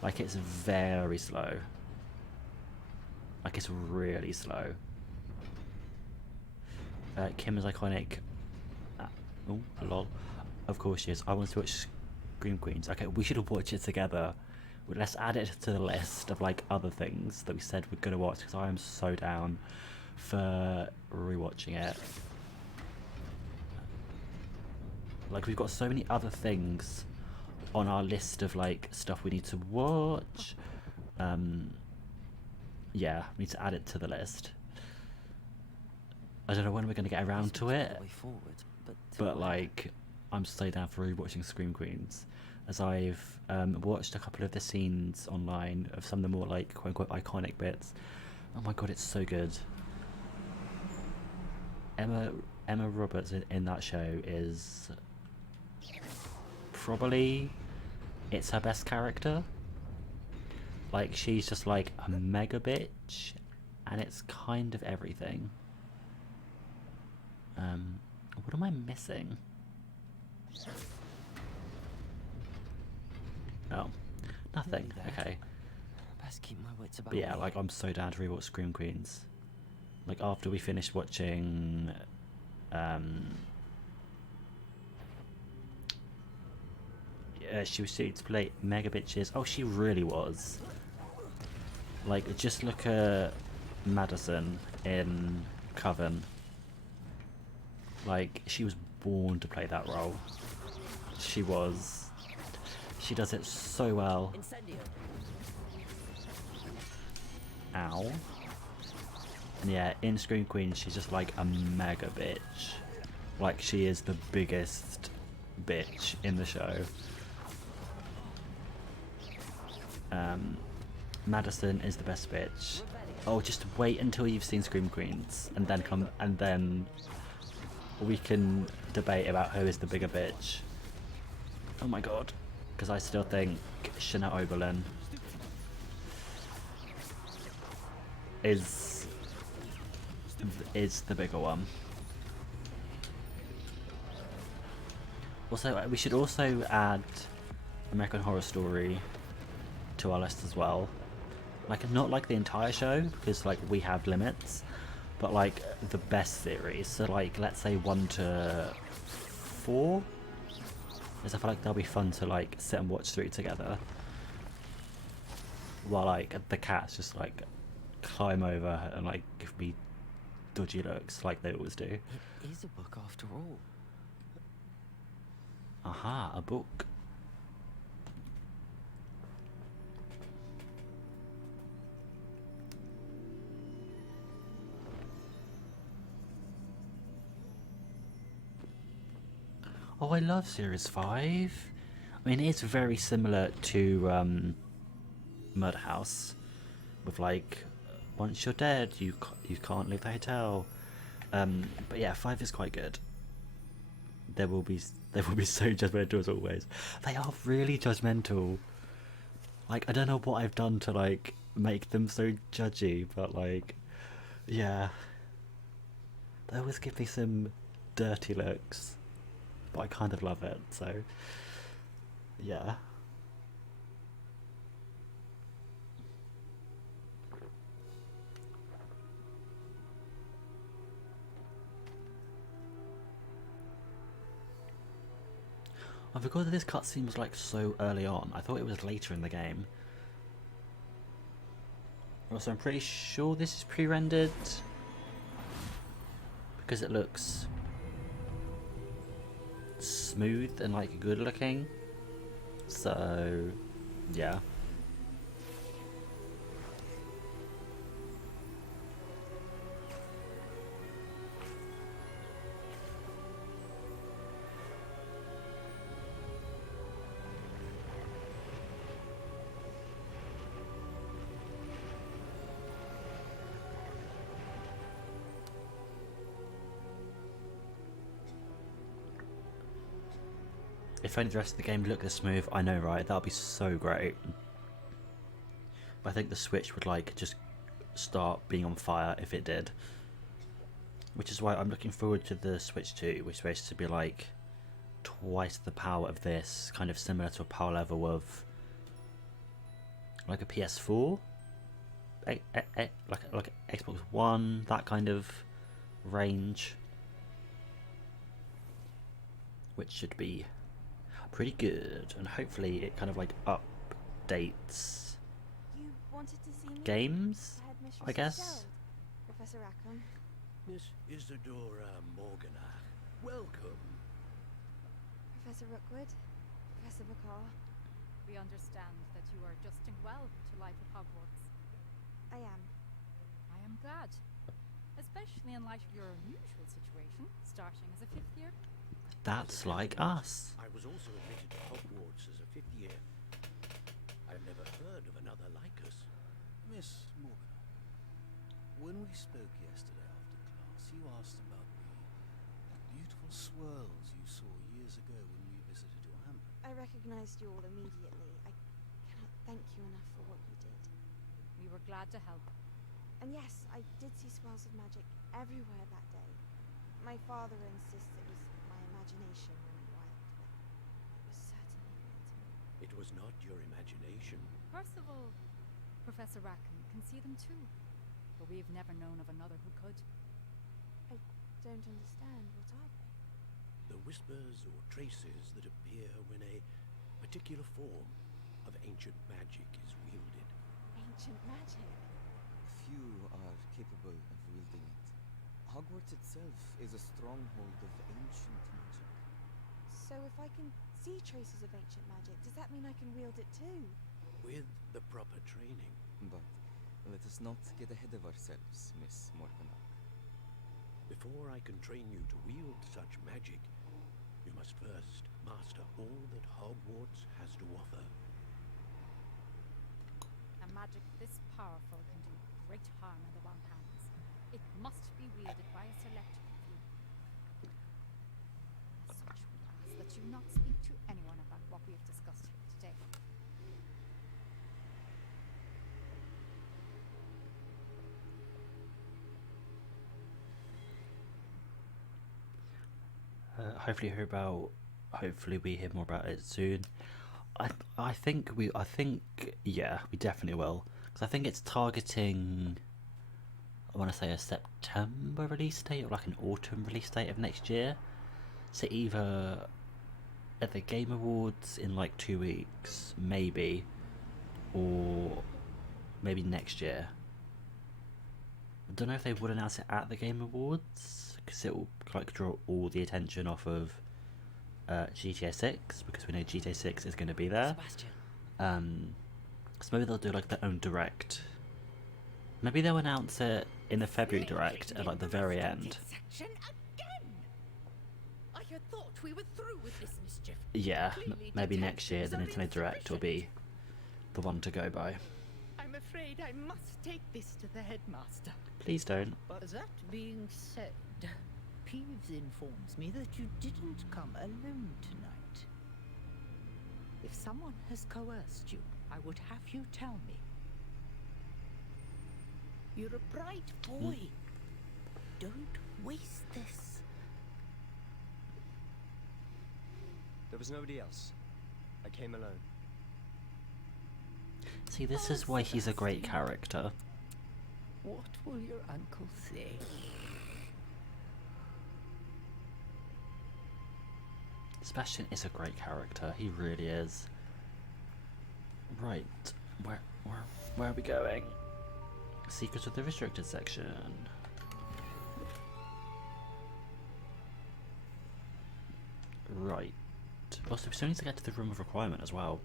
Like, it's very slow. Like, it's really slow. Kim is iconic. Oh, lol. Of course she is. I want to watch Scream Queens. Okay, we should watch it together. Let's add it to the list of like other things that we said we're gonna watch, because I am so down for rewatching it. Like, we've got so many other things on our list of like stuff we need to watch. Yeah, we need to add it to the list. I don't know when we're going to get around to it, but like, I'm so down for rewatching Scream Queens, as I've watched a couple of the scenes online of some of the more like quote unquote iconic bits. Oh my god, it's so good. Emma Roberts in that show is probably, it's her best character. Like, she's just like a mega bitch, and it's kind of everything. What am I missing? Oh, nothing. Okay. Best keep my wits about But yeah, me. like, I'm so down to rewatch Scream Queens. Like, after we finished watching she was suited to play mega bitches. Oh, she really was. Like, just look at Madison in Coven. Like, she was born to play that role. She was. She does it so well. Incendio. Ow. And yeah, in Scream Queen, she's just like a mega bitch. Like, she is the biggest bitch in the show. Madison is the best bitch. Oh, just wait until you've seen Scream Queens, and then we can debate about who is the bigger bitch. Oh my god, because I still think Chanel Oberlin is the bigger one. Also, we should also add American Horror Story to our list as well. Like, not like the entire show, because like we have limits, but like the best series. So like, let's say 1 to 4, because I feel like they'll be fun to like sit and watch through together, while like the cats just like climb over and like give me dodgy looks like they always do. It is a book after all. Aha, a book. Oh, I love Series 5. I mean, it's very similar to Murder House, with like, once you're dead, you can't leave the hotel. But yeah, 5 is quite good. They will be so judgmental as always. They are really judgmental. Like, I don't know what I've done to like make them so judgy, but like, yeah, they always give me some dirty looks. But I kind of love it, so yeah. I forgot that this cutscene was like so early on. I thought it was later in the game. Also, I'm pretty sure this is pre-rendered because it looks smooth and like good looking. So yeah. If only the rest of the game looked this smooth, I know, right? That would be so great. But I think the Switch would like just start being on fire if it did. Which is why I'm looking forward to the Switch 2, which is supposed to be like twice the power of this, kind of similar to a power level of like a PS4, like Xbox One, that kind of range, which should be pretty good, and hopefully it kind of like updates You wanted to see me? games, The headmistress I guess. herself, Professor Rackham. Miss Isadora Morgana, welcome. Professor Rookwood, Professor Bakar. We understand that you are adjusting well to life at Hogwarts. I am. I am glad, especially in light of your unusual situation, starting as a 5th year. That's like us. I was also admitted to Hogwarts as a 5th year. I've never heard of another like us. Miss Morgan, when we spoke yesterday after class, you asked about the beautiful swirls you saw years ago when we visited your hamlet. I recognized you all immediately. I cannot thank you enough for what you did. We were glad to help. And yes, I did see swirls of magic everywhere that day. My father insists it was my imagination running wild, but it was certainly real to me. It was not your imagination. Percival, Professor Rackham can see them too, but we've never known of another who could. I don't understand. What are they? The whispers or traces that appear when a particular form of ancient magic is wielded. Ancient magic? Few are capable of wielding it. Hogwarts itself is a stronghold of ancient magic. So if I can see traces of ancient magic, does that mean I can wield it too? With the proper training. But let us not get ahead of ourselves, Miss Morgana. Before I can train you to wield such magic, you must first master all that Hogwarts has to offer. magic this powerful can do great harm in the wrong hands. It must be wielded by a select few. As such, we ask that you not speak to anyone about what we have discussed here today. Hopefully we hear more about it soon. I think yeah, we definitely will, because I think it's targeting, I want to say, a September release date or like an autumn release date of next year. So either at the Game Awards in like 2 weeks, maybe, or maybe next year. I don't know if they would announce it at the Game Awards, because it will like draw all the attention off of GTA 6, because we know GTA 6 is going to be there. Sebastian. So maybe they'll do like their own direct. Maybe they'll announce it in the February direct at like the very end. Section again. I had thought we were through with this mischief. Yeah, Clearly maybe next year detections the are Nintendo Direct will be the one to go by. I'm afraid I must take this to the headmaster. Please don't. But that being said, Peeves informs me that you didn't come alone tonight. If someone has coerced you, I would have you tell me. You're a bright boy. Don't waste this. There was nobody else. I came alone. See, this is why he's a great character. What will your uncle say? Sebastian is a great character. He really is. Right, where are we going? Secrets of the Restricted section. Right. Also, we still need to get to the Room of Requirement as well,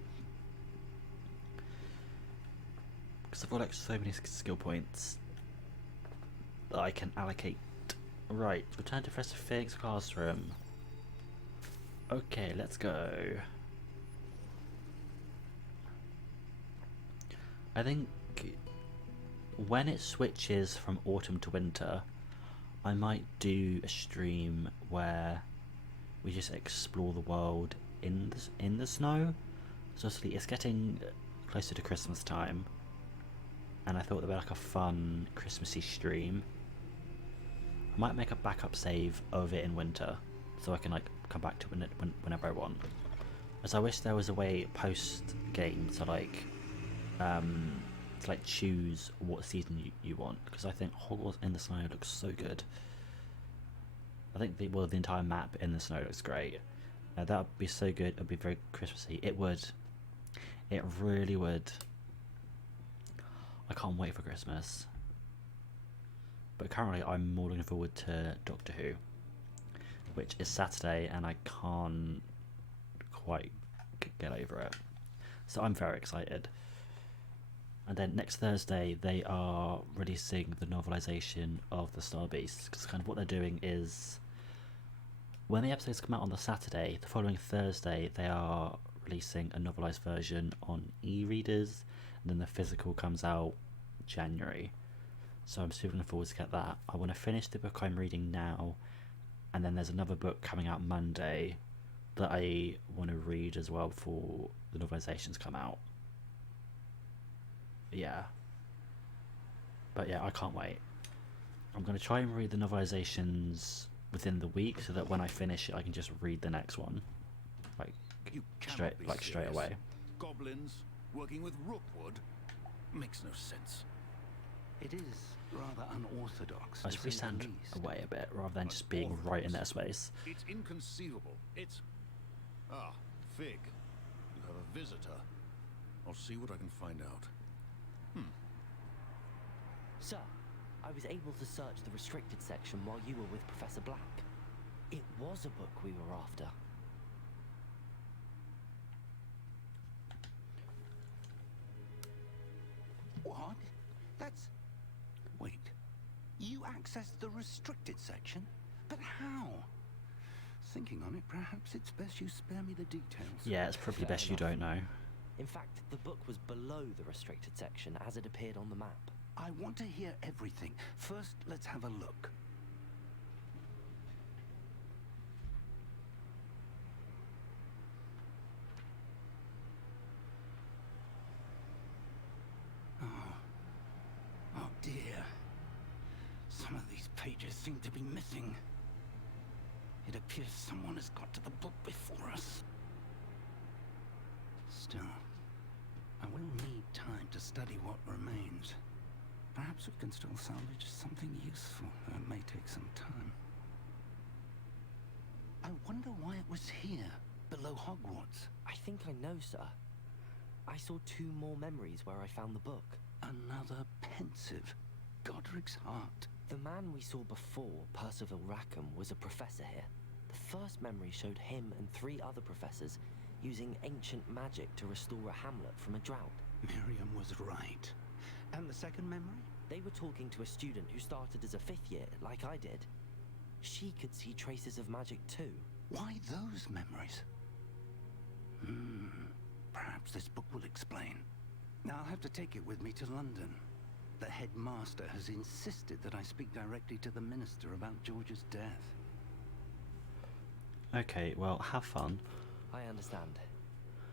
because I've got like so many skill points that I can allocate. Right, return to Professor Fig's classroom. Okay, let's go. I think when it switches from autumn to winter, I might do a stream where we just explore the world in the snow. So obviously it's getting closer to Christmas time, and I thought there'd be like a fun Christmassy stream. I might make a backup save of it in winter, so I can like come back to it whenever I want. As I wish there was a way post game to like choose what season you want, because I think Hogwarts in the snow looks so good. I think the entire map in the snow looks great. That would be so good. It would be very Christmassy. It would. It really would. I can't wait for Christmas. But currently I'm more looking forward to Doctor Who, which is Saturday, and I can't quite get over it. So I'm very excited. And then next Thursday they are releasing the novelisation of The Star Beast, because kind of what they're doing is, when the episodes come out on the Saturday, the following Thursday they are releasing a novelised version on e-readers, and then the physical comes out January. So I'm super looking forward to get that. I want to finish the book I'm reading now, and then there's another book coming out Monday that I want to read as well before the novelisations come out. Yeah. But yeah, I can't wait. I'm going to try and read the novelisations within the week, so that when I finish it I can just read the next one straight away. Goblins working with rookwood makes no sense. It is rather unorthodox. I should stand away a bit rather than just being right in their space. It's inconceivable. It's... Ah, Fig. You have a visitor. I'll see what I can find out. Sir, I was able to search the restricted section while you were with Professor Black. It was a book we were after. What? That's... Wait. You accessed the restricted section? But how? Thinking on it, perhaps it's best you spare me the details. Yeah, it's probably best you don't know. In fact, the book was below the restricted section as it appeared on the map. I want to hear everything. First, let's have a look. Oh dear. Some of these pages seem to be missing. It appears someone has got to the book before us. Still, I will need time to study what remains. Perhaps we can still salvage something useful, though it may take some time. I wonder why it was here, below Hogwarts. I think I know, sir. I saw 2 more memories where I found the book. Another pensive Godric's heart. The man we saw before, Percival Rackham, was a professor here. The first memory showed him and 3 other professors using ancient magic to restore a hamlet from a drought. Miriam was right. And the second memory? They were talking to a student who started as a 5th year, like I did. She could see traces of magic too. Why those memories? Perhaps this book will explain. Now I'll have to take it with me to London. The headmaster has insisted that I speak directly to the minister about George's death. Okay, well, have fun. I understand.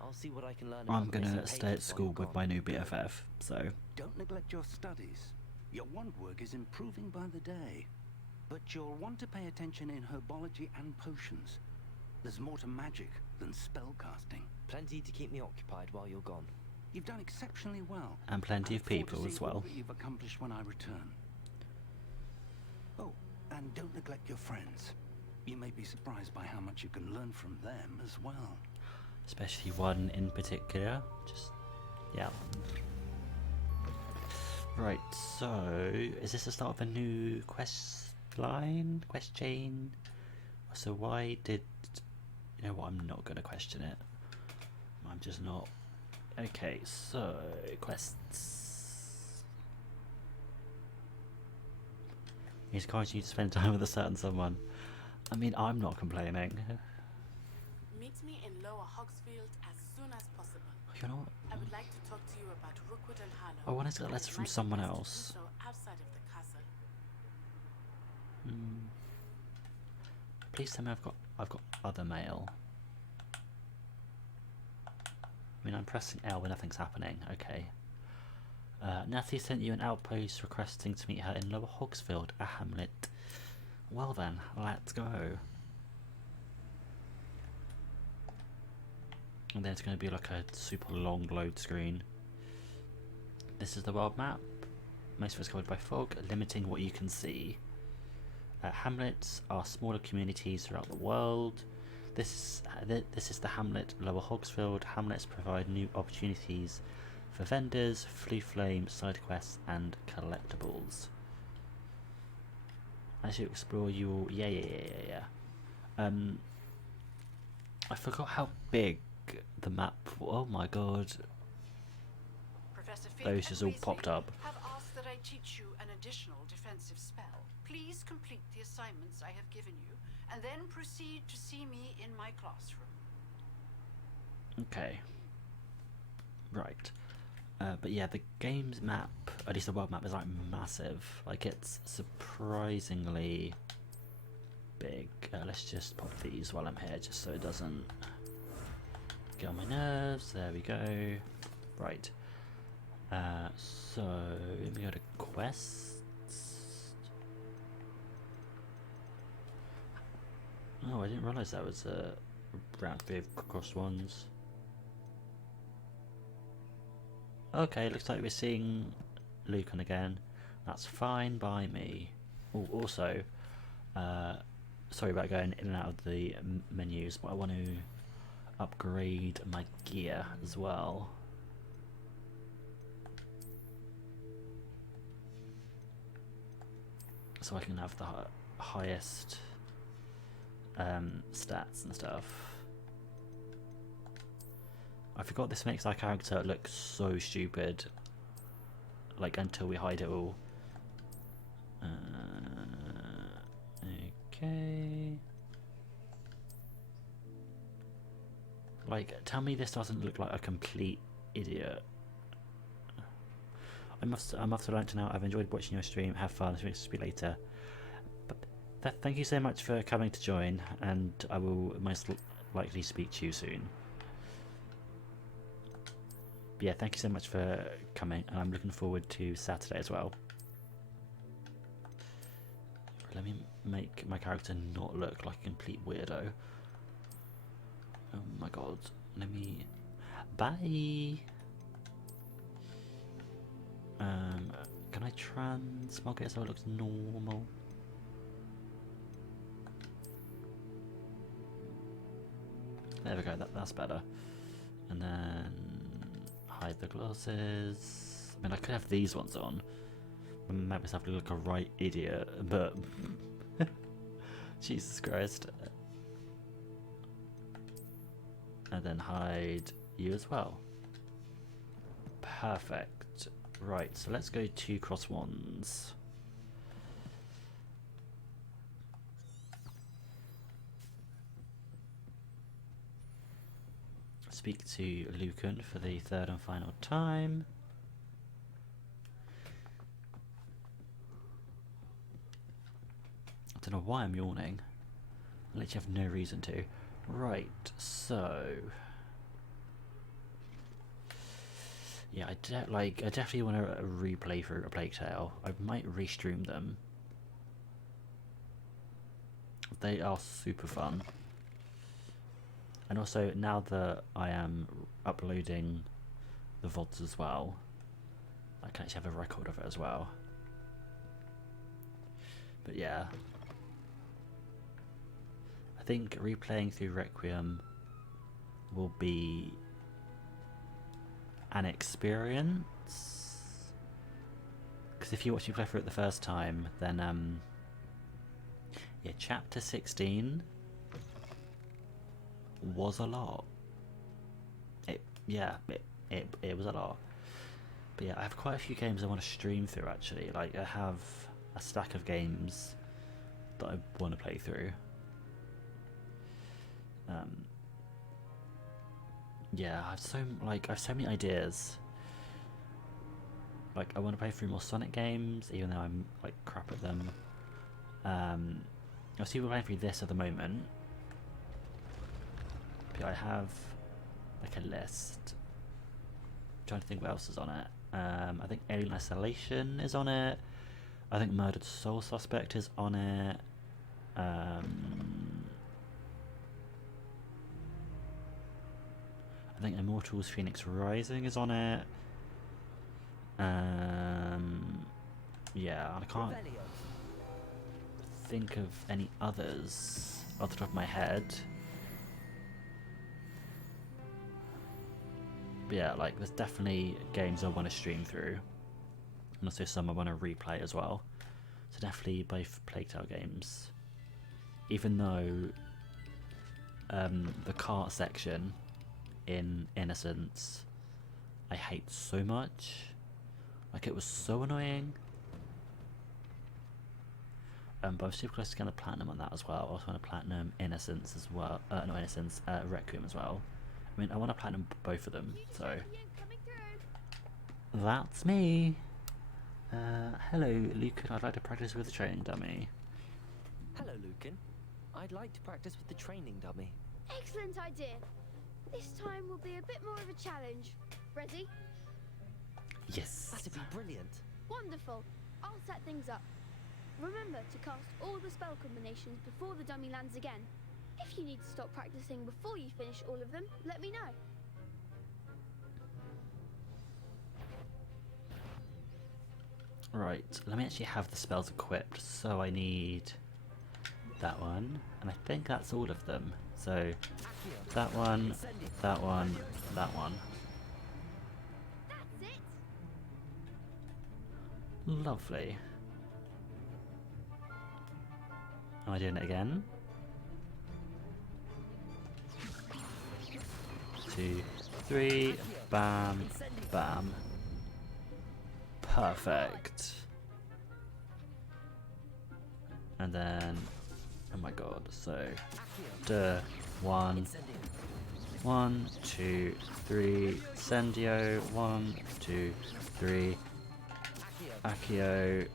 I'll see what I can learn. I'm gonna stay at school with my new BFF, so... Don't neglect your studies. Your wand work is improving by the day. But you'll want to pay attention in herbology and potions. There's more to magic than spellcasting. Plenty to keep me occupied while you're gone. You've done exceptionally well. And plenty of people as well. All that you've accomplished when I return. Oh, and don't neglect your friends. You may be surprised by how much you can learn from them as well. Especially one in particular. Just, yeah. Right, so is this the start of a new quest line? Quest chain? So why did... You know what, I'm not going to question it. I'm just not... Okay, so quests. He's encouraging you to spend time with a certain someone. I mean, I'm not complaining. Meet me in Lower Hogsfield as soon as possible. You know what? I would like to talk to you about Rookwood and Harlow. I wanted to get a letter from someone else. So outside of the castle. Please tell me I've got other mail. I mean, I'm pressing L when nothing's happening. Okay. Natty sent you an outpost requesting to meet her in Lower Hogsfield, a hamlet. Well then, let's go. And then it's going to be like a super long load screen. This is the world map. Most of it's covered by fog, limiting what you can see. Hamlets are smaller communities throughout the world. This is the hamlet Lower Hogsfield. Hamlets provide new opportunities for vendors, flue flame, side quests, and collectibles. As you explore, you will... Yeah. I forgot how big the map... Oh my god. Professor Those just all popped up. Have asked that I teach you an additional defensive spell. Please complete the assignments I have given you, and then proceed to see me in my classroom. Okay. Right. But yeah, the game's map, at least the world map, is like massive. Like, it's surprisingly big. Let's just pop these while I'm here, just so it doesn't get on my nerves. There we go. Right. So, let me go to quests. Oh, I didn't realise that was a round 3 of crossed ones. Okay, looks like we're seeing Lucan again. That's fine by me. Oh, also, sorry about going in and out of the menus, but I want to upgrade my gear as well. So I can have the highest stats and stuff. I forgot this makes our character look so stupid. Like, until we hide it all. Okay. Like, tell me this doesn't look like a complete idiot. I must like to know I've enjoyed watching your stream. Have fun. Speak later. But thank you so much for coming to join, and I will most likely speak to you soon. But yeah, thank you so much for coming, and I'm looking forward to Saturday as well. Let me make my character not look like a complete weirdo. Oh my god. Let me... Bye! Can I transmog it so it looks normal? There we go, that's better. And then hide the glasses. I mean, I could have these ones on. I make myself look like a right idiot, but Jesus Christ. And then hide you as well. Perfect. Right, so let's go 2x1s. Speak to Lucan for the third and final time. I don't know why I'm yawning. I literally have no reason to. Right, so yeah, I definitely want to replay through A Plague Tale. I might restream them. They are super fun. And also, now that I am uploading the VODs as well, I can actually have a record of it as well. But yeah, I think replaying through Requiem will be an experience. Because if you watch me play through it the first time, then yeah, chapter 16 was a lot. It was a lot. But yeah, I have quite a few games I want to stream through actually. Like, I have a stack of games that I want to play through. Yeah, I have so many ideas. Like, I want to play through more Sonic games, even though I'm like crap at them. Obviously we're playing through this at the moment. But I have like a list. I'm trying to think what else is on it. I think Alien Isolation is on it. I think Murdered Soul Suspect is on it. I think Immortals Phoenix Rising is on it. Yeah, I can't think of any others off the top of my head. But yeah, like, there's definitely games I want to stream through. And also some I want to replay as well. So definitely both Plague Tale games. Even though the cart section in Innocence I hate so much. Like, it was so annoying. But I'm super close to getting a platinum on that as well. I also want to platinum Innocence as well. Not Innocence, Requiem as well. I mean, I want to platinum both of them, so that's me. Hello, Lucan. I'd like to practice with the training dummy. Hello, Lucan. I'd like to practice with the training dummy. Excellent idea. This time will be a bit more of a challenge. Ready? Yes. That'd be brilliant. Wonderful. I'll set things up. Remember to cast all the spell combinations before the dummy lands again. If you need to stop practicing before you finish all of them, let me know. Right, let me actually have the spells equipped. So I need that one, and I think that's all of them. So that one, that one, that one. That's it. Lovely. Am I doing it again? 2, 3, bam, bam. Perfect. And then, oh my god, so, 1, 1, 2, 3. Incendio. 1, 2, 3. Accio.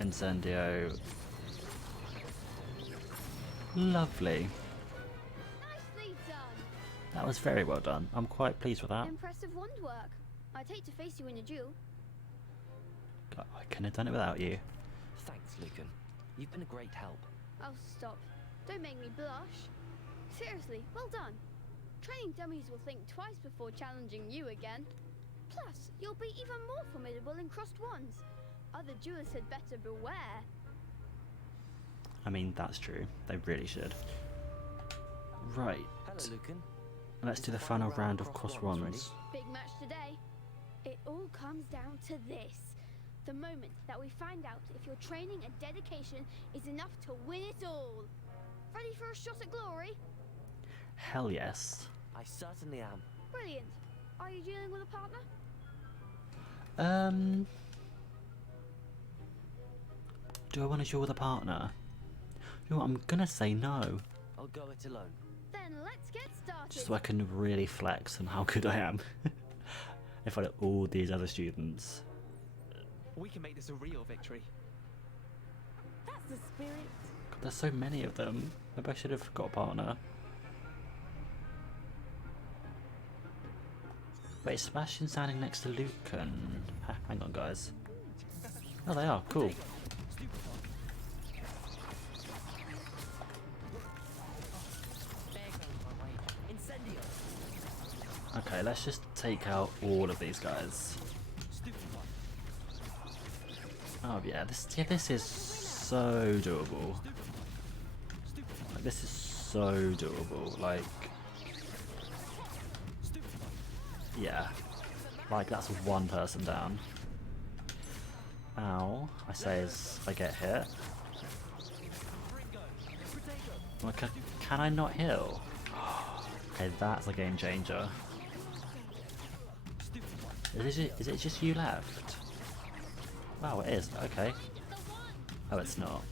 Incendio. Lovely. Nicely done. That was very well done. I'm quite pleased with that. Impressive wand work. I'd hate to face you in a duel. I couldn't have done it without you. Thanks, Lucan. You've been a great help. Oh, stop. Don't make me blush. Seriously, well done. Training dummies will think twice before challenging you again. Plus, you'll be even more formidable in crossed wands. Other duelists had better beware. I mean, that's true. They really should. Right. Hello, Lucan. Let's do the final round of cross wands. Big match today. It all comes down to this. The moment that we find out if your training and dedication is enough to win it all. Ready for a shot at glory? Hell yes. I certainly am. Brilliant. Are you dealing with a partner? Do I want to duel with a partner? You know what, I'm gonna say no. I'll go it alone. Then let's get started. Just so I can really flex on how good I am. If I let all these other students. We can make this a real victory. That's the spirit. God, there's so many of them. Maybe I should have got a partner. Wait, is Sebastian standing next to Lucan? Hang on, guys. Oh, they are. Cool. Okay, let's just take out all of these guys. Oh yeah, this is so doable. Like, this is so doable. Like, yeah, like that's one person down. Ow! I say as I get hit. Well, can I not heal? Okay, that's a game changer. Is it just you left? Wow, it is. Okay. Oh, it's not.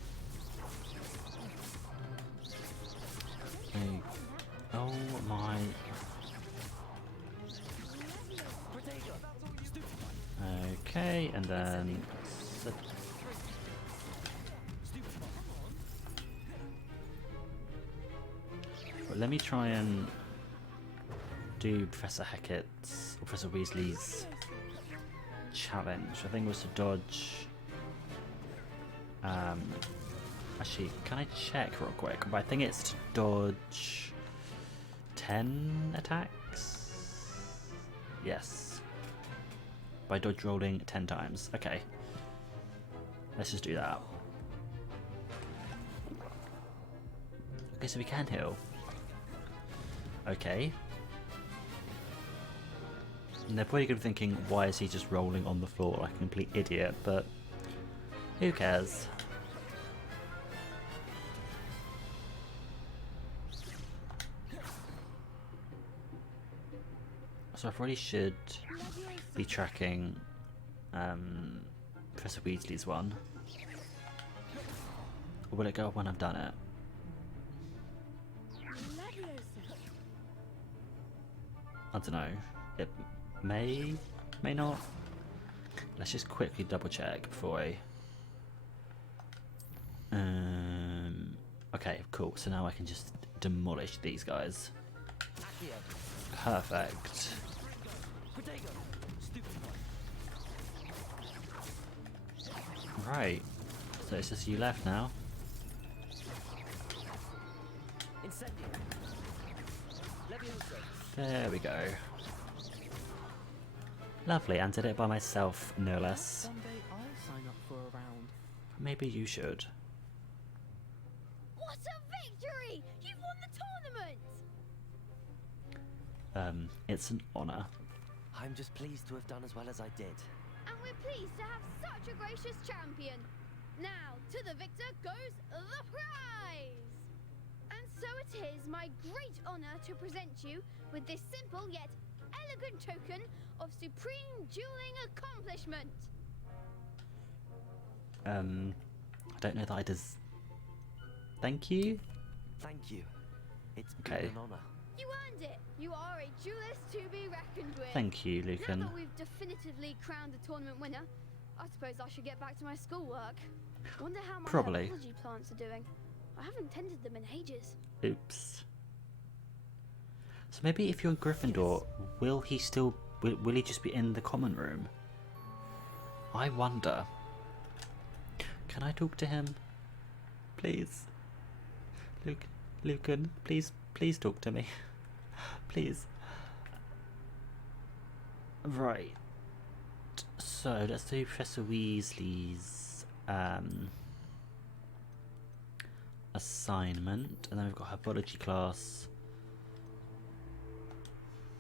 Hey. Oh my. Okay, and then. Well, let me try and do Professor Hackett's or Professor Weasley's challenge. I think it was to dodge. Actually, can I check real quick? But I think it's to dodge 10 attacks. Yes. By dodge rolling 10 times. Okay. Let's just do that. Okay, so we can heal. Okay. And they're probably going to be thinking, why is he just rolling on the floor like a complete idiot? But who cares? So I probably should be tracking Professor Weasley's one. Or will it go up when I've done it? I don't know. It may not. Let's just quickly double check before I. Okay, cool. So now I can just demolish these guys. Perfect. Right. So it's just you left now. There we go. Lovely, and did it by myself, no less. One day I'll sign up for a round. Maybe you should. What a victory! You've won the tournament! It's an honour. I'm just pleased to have done as well as I did. And we're pleased to have such a gracious champion. Now, to the victor goes the prize! And so it is my great honour to present you with this simple yet elegant token of supreme dueling accomplishment. I don't know that I does. Thank you? Thank you. It's Okay. been an honour. You earned it. You are a duelist to be reckoned with. Thank you, Now Lucan. that we've definitively crowned the tournament winner, I suppose I should get back to my schoolwork. Wonder how my Probably. herbology plants are doing. I haven't tended them in ages. Oops. So maybe if you're Gryffindor, will he still... Will he just be in the common room? I wonder. Can I talk to him? Please. Lucan, please talk to me. Please. Right. So let's do Professor Weasley's assignment, and then we've got herbology class,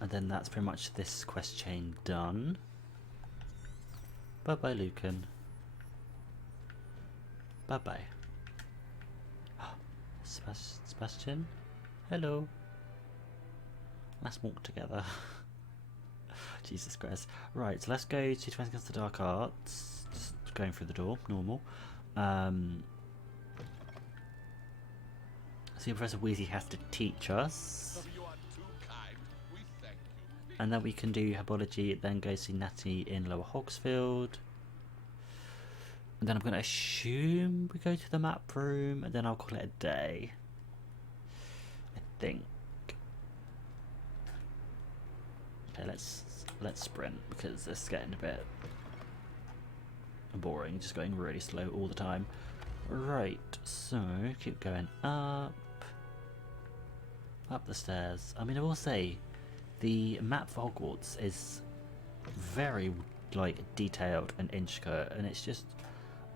and then that's pretty much this quest chain done. Bye bye, Lucan. Bye bye. Sebastian, hello. Let's walk together. Jesus Christ. Right, so let's go to Defense Against the Dark Arts. Just going through the door, normal. See, Professor Weasley has to teach us. And then we can do herbology, then go see Natty in Lower Hogsfield. And then I'm going to assume we go to the map room, and then I'll call it a day. I think. Okay, let's sprint, because it's getting a bit boring, just going really slow all the time. Right, so keep going up the stairs. I mean, I will say the map for Hogwarts is very like detailed and intricate, and it's just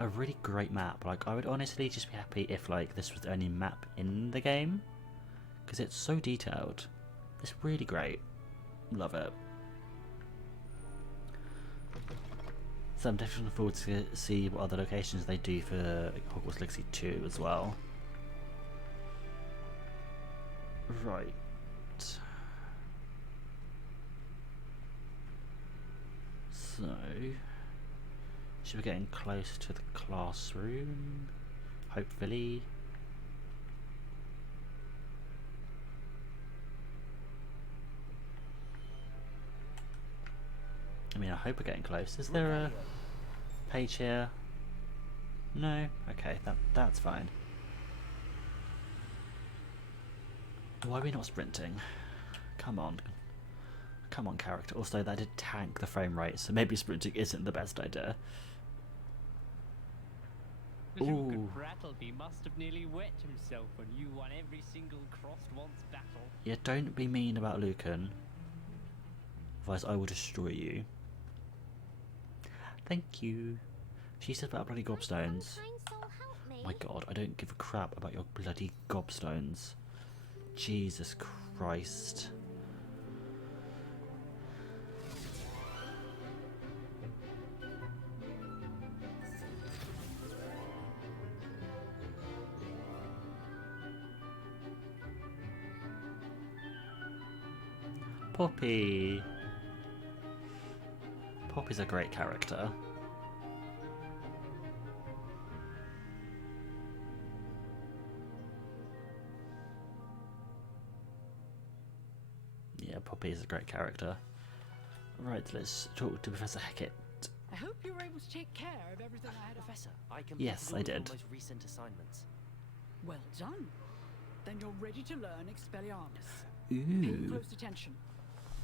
a really great map. Like, I would honestly just be happy if like this was the only map in the game, because it's so detailed. It's really great. Love it. So I'm definitely looking forward to see what other locations they do for Hogwarts Legacy 2 as well. Right. So, should be getting close to the classroom, hopefully. I mean, I hope we're getting close. Is there a page here? No? Okay, that's fine. Why are we not sprinting? Come on. Come on, character. Also, that did tank the frame rate, so maybe sprinting isn't the best idea. Lucan Brattleby must have nearly wet himself when you won every single crossed once battle. Yeah, don't be mean about Lucan. Otherwise, I will destroy you. Thank you. She said about bloody gobstones. My god, I don't give a crap about your bloody gobstones. Jesus Christ. Poppy. Poppy's a great character. Yeah, Poppy is a great character. Right, let's talk to Professor Hecat. I hope you were able to take care of everything I had. Professor, I completed Yes, all I of did. your most recent assignments. Well done. Then you're ready to learn Expelliarmus. Ooh. Pay close attention.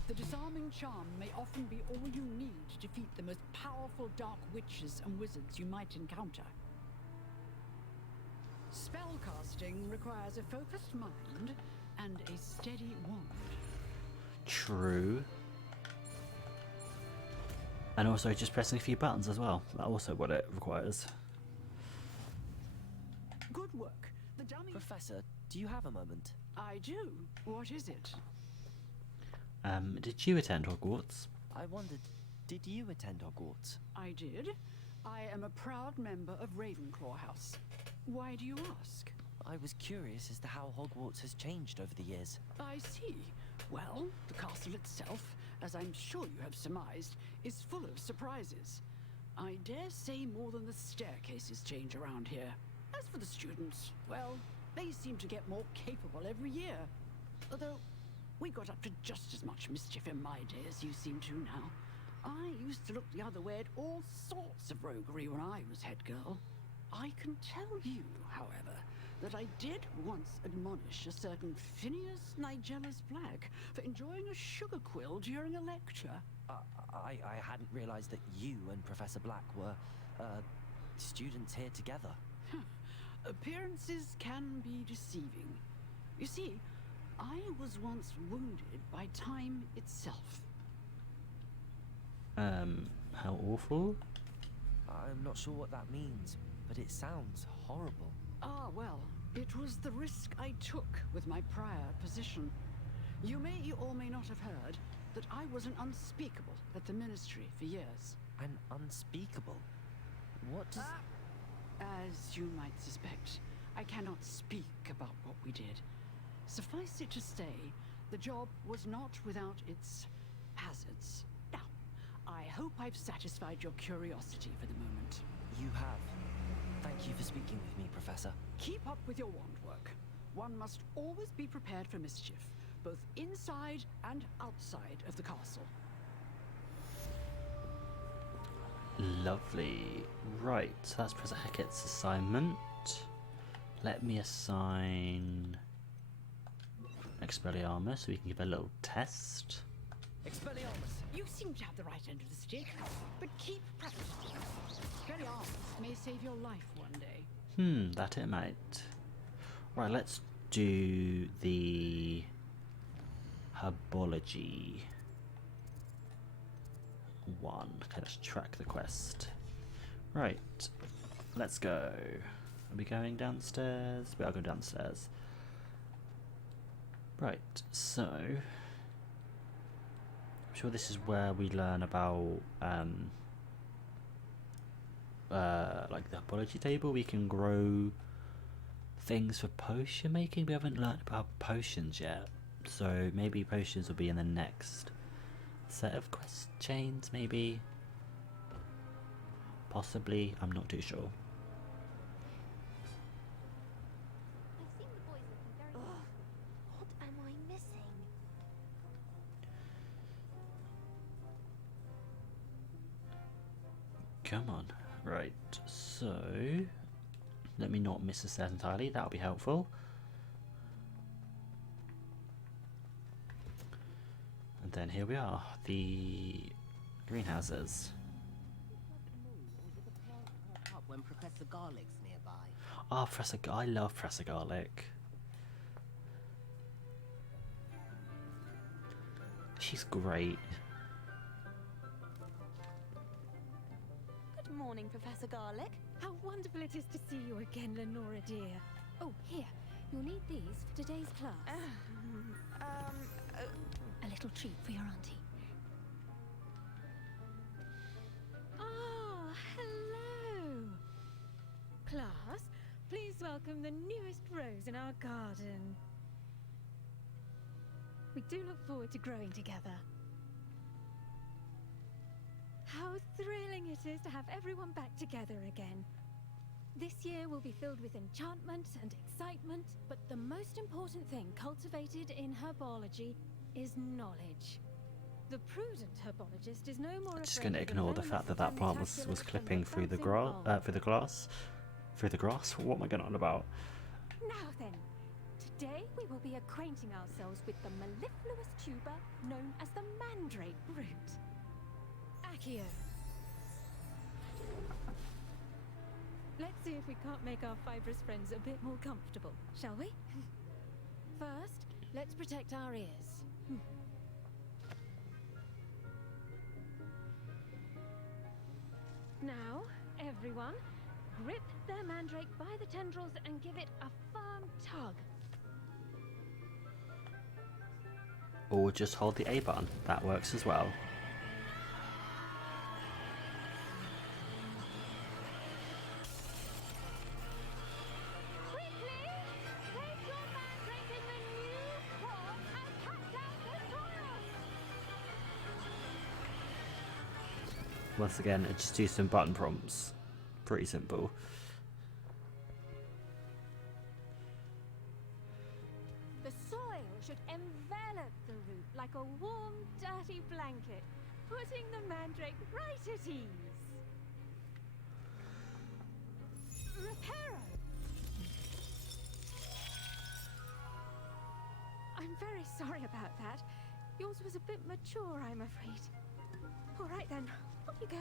The disarming charm may often be all you need to defeat the most powerful dark witches and wizards you might encounter. Spellcasting requires a focused mind and a steady wand. True. And also just pressing a few buttons as well. That's also what it requires. Good work. The dummy... Professor, do you have a moment? I do. What is it? Did you attend Hogwarts? I wondered, did you attend Hogwarts? I did. I am a proud member of Ravenclaw House. Why do you ask? I was curious as to how Hogwarts has changed over the years. I see. Well, the castle itself, as I'm sure you have surmised, is full of surprises. I dare say more than the staircases change around here. As for the students, well, they seem to get more capable every year. Although, We got up to just as much mischief in my day as you seem to now. I used to look the other way at all sorts of roguery when I was head girl. I can tell you, however, that I did once admonish a certain Phineas Nigellus Black for enjoying a sugar quill during a lecture. I hadn't realized that you and Professor Black were, students here together. Appearances can be deceiving. You see, I was once wounded by time itself. How awful? I'm not sure what that means, but it sounds horrible. Ah, well, it was the risk I took with my prior position. You may or may not have heard that I was an unspeakable at the Ministry for years. An unspeakable? What does... As you might suspect, I cannot speak about what we did. Suffice it to say, the job was not without its hazards. Now, I hope I've satisfied your curiosity for the moment. You have. Thank you for speaking with me, Professor. Keep up with your wand work. One must always be prepared for mischief, both inside and outside of the castle. Lovely. Right, so that's Professor Hackett's assignment. Let me assign Expelliarmus so we can give a little test. Expelliarmus, you seem to have the right end of the stick, but keep practicing. Expelliarmus may save your life one day. That it might. Right, let's do the herbology one. Okay, let's track the quest. Right, let's go. Are we going downstairs? We are going downstairs. Right, so I'm sure this is where we learn about like the herbology table. We can grow things for potion making. We haven't learned about potions yet, so maybe potions will be in the next set of quest chains, maybe, possibly. I'm not too sure. I've seen the boys looking very well. What am I missing? Come on. Right, so let me not miss a set entirely. That'll be helpful. And then here we are, the greenhouses. When Professor Garlic's nearby. Ah, I love Professor Garlic. She's great. Good morning, Professor Garlic. How wonderful it is to see you again, Lenora dear. Oh, here. You'll need these for today's class. A little treat for your auntie. Ah, hello. Class, please welcome the newest rose in our garden. We do look forward to growing together. How thrilling it is to have everyone back together again. This year will be filled with enchantment and excitement, but the most important thing cultivated in herbology is knowledge. The prudent herbologist is no more I'm just going to ignore the fact that that plant was clipping through the glass. What am I going on about? Now then, today we will be acquainting ourselves with the mellifluous tuber known as the mandrake root. Accio. Let's see if we can't make our fibrous friends a bit more comfortable, shall we? First, let's protect our ears. Now, everyone, grip their mandrake by the tendrils and give it a firm tug. Or just hold the A button. That works as well. Once again, I just do some button prompts. Pretty simple. The soil should envelop the like a warm, dirty blanket, putting the mandrake right at ease. Reparo! I'm very sorry about that. Yours was a bit mature, I'm afraid. All right then, off you go.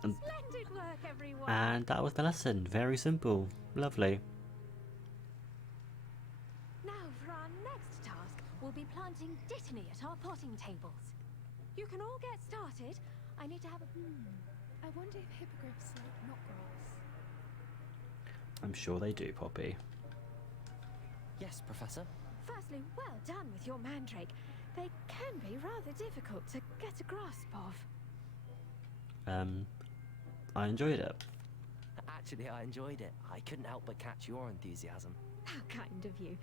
Splendid work, everyone. And that was the lesson. Very simple. Lovely. Now for our next task, we'll be planting dittany at our potting tables. You can all get started. I need to have a... I wonder if hippogriffs like knotgrass. I'm sure they do, Poppy. Yes, Professor. Firstly, well done with your mandrake. They can be rather difficult to get a grasp of. I enjoyed it. Actually, I enjoyed it. I couldn't help but catch your enthusiasm. How kind of you.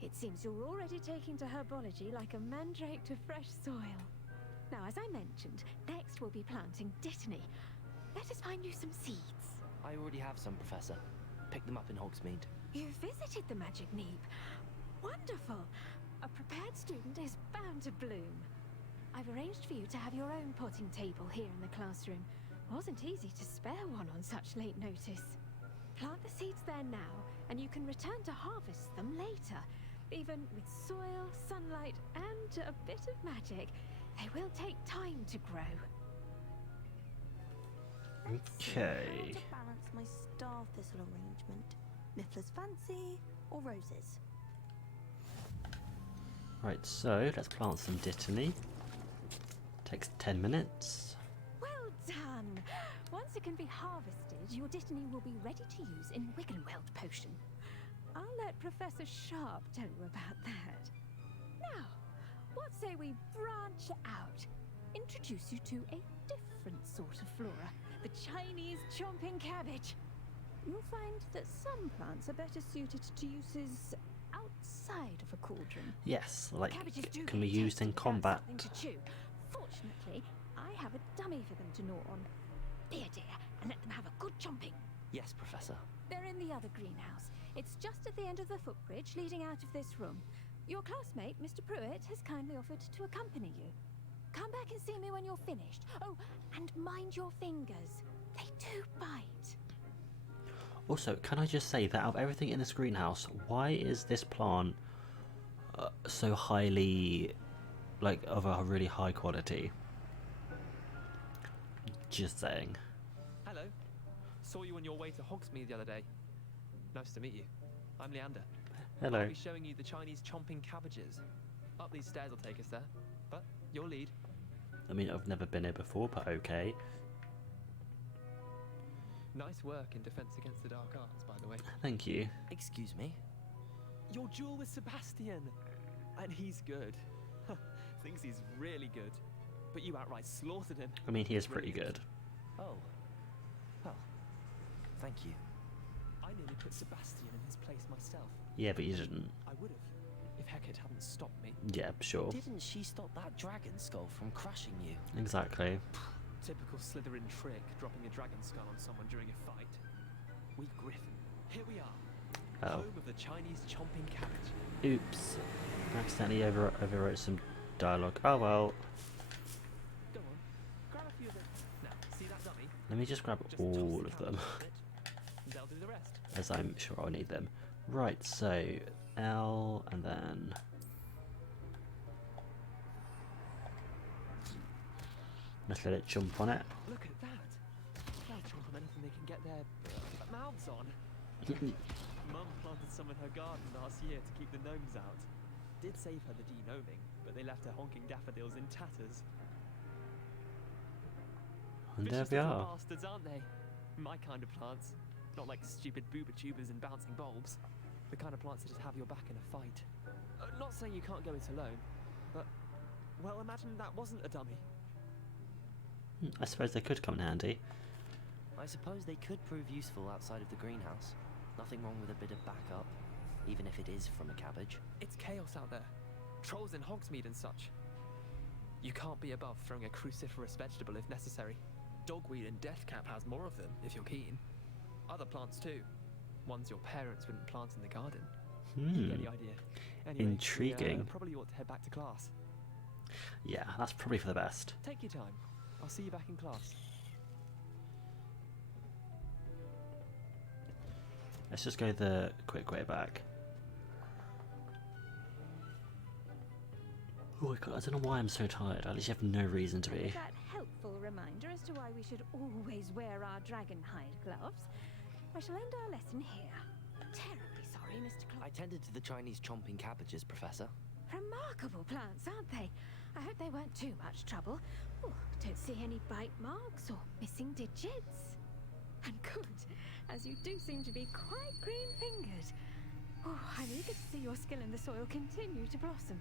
It seems you're already taking to herbology like a mandrake to fresh soil. Now, as I mentioned, next we'll be planting dittany. Let us find you some seeds. I already have some, Professor. Picked them up in Hogsmeade. You visited the Magic Neep. Wonderful. A prepared student is bound to bloom. I've arranged for you to have your own potting table here in the classroom. Wasn't easy to spare one on such late notice. Plant the seeds there now, and you can return to harvest them later. Even with soil, sunlight, and a bit of magic, they will take time to grow. Okay. How to balance my star thistle arrangement? Niffler's fancy or roses? Right, so let's plant some dittany. Takes 10 minutes. Well done! Once it can be harvested, your dittany will be ready to use in Wiggenweld potion. I'll let Professor Sharp tell you about that. Now, what say we branch out? Introduce you to a different sort of flora, the Chinese chomping cabbage. You'll find that some plants are better suited to uses outside of a cauldron. Yes, like Cabbages do can be get used in tasty without combat. something to chew. Fortunately, I have a dummy for them to gnaw on. Here, dear, and let them have a good chomping. Yes, Professor. They're in the other greenhouse. It's just at the end of the footbridge leading out of this room. Your classmate, Mr. Pruitt, has kindly offered to accompany you. Come back and see me when you're finished. Oh, and mind your fingers. They do bite. Also, can I just say that out of everything in this greenhouse, why is this plant so highly, like, of a really high quality? Just saying. Hello. Saw you on your way to Hogsmeade the other day. Nice to meet you. I'm Leander. Hello. I'll be showing you the Chinese chomping cabbages. Up these stairs will take us there. But your lead. I mean, I've never been here before, but okay. Nice work in defense against the dark arts, by the way. Thank you. Excuse me? Your duel with Sebastian. And he's good. Thinks he's really good. But you outright slaughtered him. I mean, he is pretty good. Oh. Well, thank you. I nearly put Sebastian in his place myself. Yeah, but you didn't. I would have, if Hecate hadn't stopped me. Yeah, sure. Didn't she stop that dragon skull from crushing you? Exactly. Typical Slytherin trick, dropping a dragon skull on someone during a fight. We Griffin. Here we are. Oh. Home of the Chinese chomping cabbage. Oops. I accidentally overwrote some dialogue. Oh well. Go on. Grab a few of them. Now, see that dummy? Let me just grab Just all toss the of them, cabbage a bit. They'll do the rest. as I'm sure I'll need them. Right, so L and then let's let it jump on it. Look at that. They'll chomp on anything they can get their mouths on. Mum planted some in her garden last year to keep the gnomes out. Did save her the de-gnoming, but they left her honking daffodils in tatters. And there Vicious we little are. bastards, aren't they? My kind of plants. Not like stupid booba tubers and bouncing bulbs. The kind of plants that just have your back in a fight. Not saying you can't go it alone, but, well, imagine that wasn't a dummy. I suppose they could come in handy. I suppose they could prove useful outside of the greenhouse. Nothing wrong with a bit of backup, even if it is from a cabbage. It's chaos out there. Trolls in Hogsmeade and such. You can't be above throwing a cruciferous vegetable if necessary. Dogweed and deathcap has more of them, if you're keen. Other plants too. Ones your parents wouldn't plant in the garden. You get the idea. Anyway, Intriguing. We probably ought to head back to class. Yeah, that's probably for the best. Take your time. I'll see you back in class. Let's just go the quick way back. Oh my god, I don't know why I'm so tired. I literally have no reason to be. That helpful reminder as to why we should always wear our dragon hide gloves. I shall end our lesson here. Terribly sorry, Mr. Clark. I tended to the Chinese chomping cabbages, Professor. Remarkable plants, aren't they? I hope they weren't too much trouble. Oh, don't see any bite marks or missing digits. And good, as you do seem to be quite green-fingered. Oh, I'm eager to see your skill in the soil continue to blossom.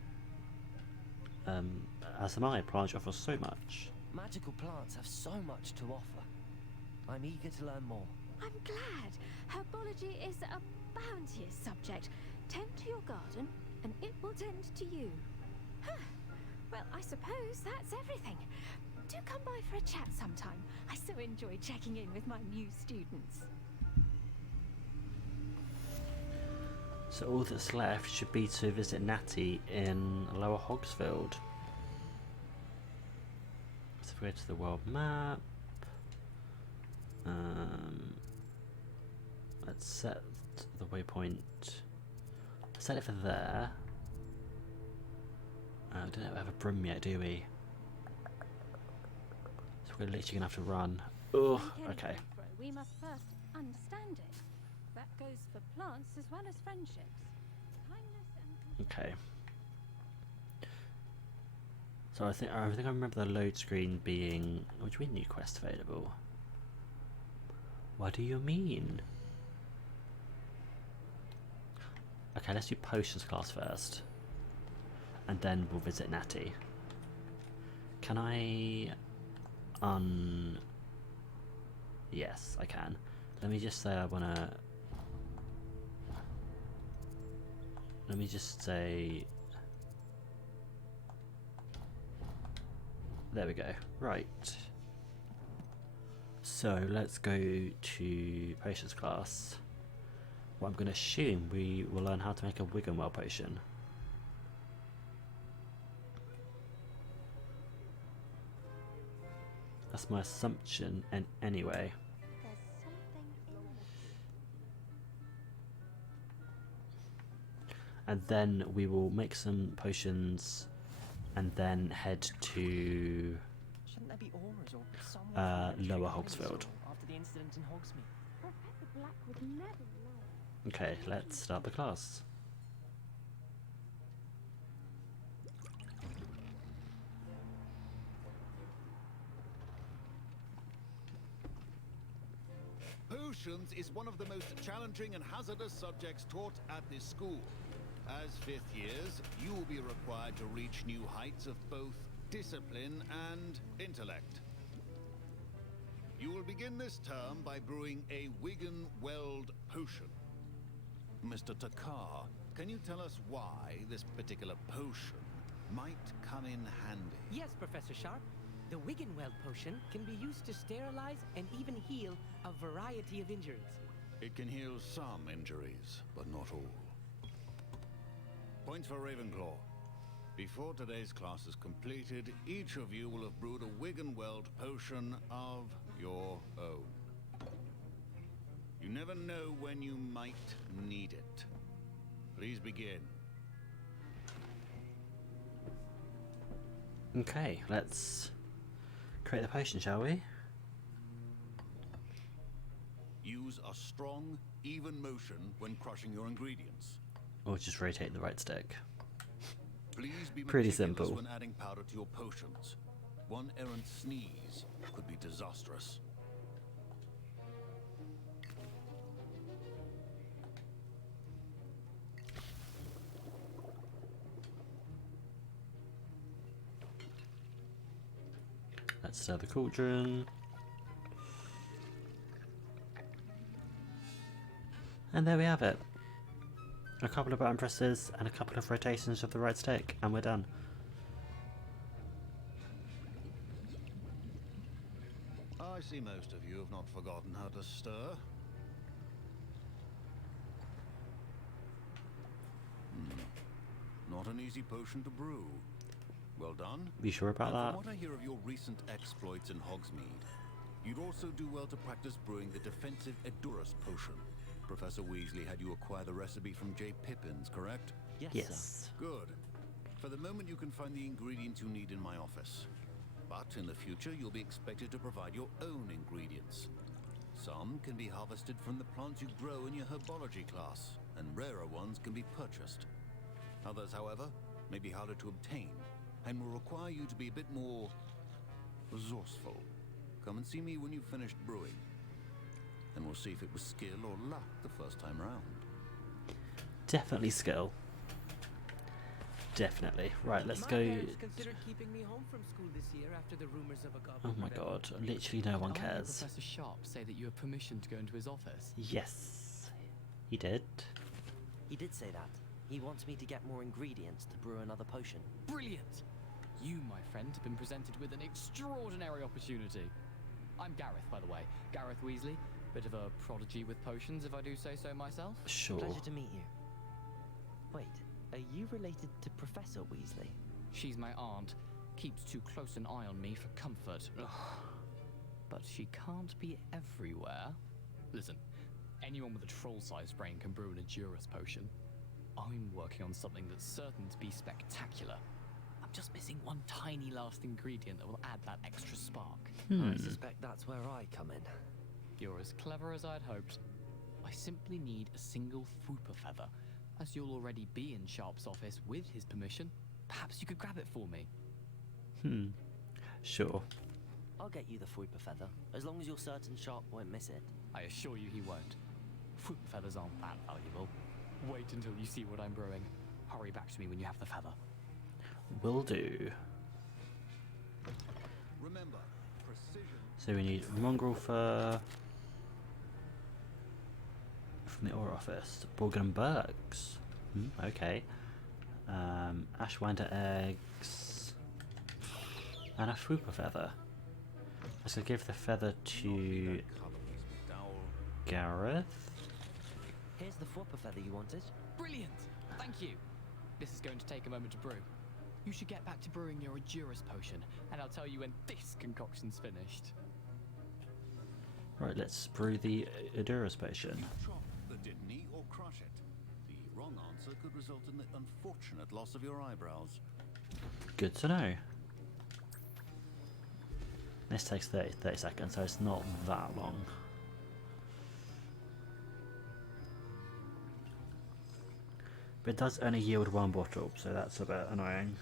As am I. Plants offer so much. Magical plants have so much to offer. I'm eager to learn more. I'm glad. Herbology is a bounteous subject. Tend to your garden, and it will tend to you. Huh. Well, I suppose that's everything. Do come by for a chat sometime. I so enjoy checking in with my new students. So all that's left should be to visit Natty in Lower Hogsfield. So if we go to the world map, let's set the waypoint. Set it for there. I don't know if we have a broom yet, do we? So we're literally gonna have to run. Oh, okay. We must first understand it. That goes for plants as well as friendships. Kindness and Okay. So I think I remember the load screen being. What do you mean new quest available? What do you mean? Okay, let's do potions class first, and then we'll visit Natty. Can I? Yes, I can. Let me just say I wanna. Let me just say. There we go. Right. So let's go to potions class. Well, I'm going to assume we will learn how to make a Wiggenwell potion. That's my assumption, and anyway. And then we will make some potions and then head to Shouldn't there be auras or someone Lower Hogsfield. after the incident in Hogsmeade? Professor Black would never lie. Okay, let's start the class. Potions is one of the most challenging and hazardous subjects taught at this school. As fifth years, you will be required to reach new heights of both discipline and intellect. You will begin this term by brewing a Wiggenweld potion. Mr. Takar, can you tell us why this particular potion might come in handy? Yes, Professor Sharp. The Wiggenweld potion can be used to sterilize and even heal a variety of injuries. It can heal some injuries, but not all. Points for Ravenclaw. Before today's class is completed, each of you will have brewed a Wiggenweld potion of your own. You never know when you might need it. Please begin. Okay, let's create the potion, shall we? Use a strong, even motion when crushing your ingredients. Or just rotate the right stick. Please be Pretty meticulous simple. when adding powder to your potions. One errant sneeze could be disastrous. Let's stir the cauldron. And there we have it. A couple of button presses and a couple of rotations of the right stick, and we're done. I see most of you have not forgotten how to stir. not an easy potion to brew. Well done. Be sure about And that? from what I hear of your recent exploits in Hogsmeade, you'd also do well to practice brewing the defensive Edurus potion. Professor Weasley had you acquire the recipe from J. Pippins, correct? Yes. Good. For the moment, you can find the ingredients you need in my office. But in the future, you'll be expected to provide your own ingredients. Some can be harvested from the plants you grow in your herbology class, and rarer ones can be purchased. Others, however, may be harder to obtain, and will require you to be a bit more resourceful. Come and see me when you've finished brewing, and we'll see if it was skill or luck the first time round. Definitely skill. Definitely. Right, let's My go. parents considered keeping me home from school this year after the rumors of a goblin. Oh my god, literally no one Did I hear cares. Professor Sharp say that you have permission to go into his office? Yes, he did. He did say that. He wants me to get more ingredients to brew another potion. Brilliant! You, my friend, have been presented with an extraordinary opportunity. I'm Gareth, by the way. Gareth Weasley. Bit of a prodigy with potions, if I do say so myself. Sure. Pleasure to meet you. Wait, are you related to Professor Weasley? She's my aunt. Keeps too close an eye on me for comfort. Ugh. But she can't be everywhere. Listen, anyone with a troll-sized brain can brew an Edurus potion. I'm working on something that's certain to be spectacular. I'm just missing one tiny last ingredient that will add that extra spark. I suspect that's where I come in. You're as clever as I'd hoped. I simply need a single Fwooper feather. As you'll already be in Sharp's office with his permission, perhaps you could grab it for me. Sure. I'll get you the Fwooper feather, as long as you're certain Sharp won't miss it. I assure you he won't. Fwooper feathers aren't that valuable. Wait until you see what I'm brewing. Hurry back to me when you have the feather. Will do. Remember, precision. So we need mongrel fur from the Aura office. Borgenbergs. Okay. Ashwander eggs. And a Fwooper feather. Let's give the feather to Gareth. Here's the Fwooper feather you wanted. Brilliant! Thank you. This is going to take a moment to brew. You should get back to brewing your Edurus potion, and I'll tell you when this concoction's finished. Right, let's brew the Edurus potion. Chop the Didney or crush it. The wrong answer could result in the unfortunate loss of your eyebrows. Good to know. This takes 30 seconds, so it's not that long. But it does only yield one bottle, so that's a bit annoying.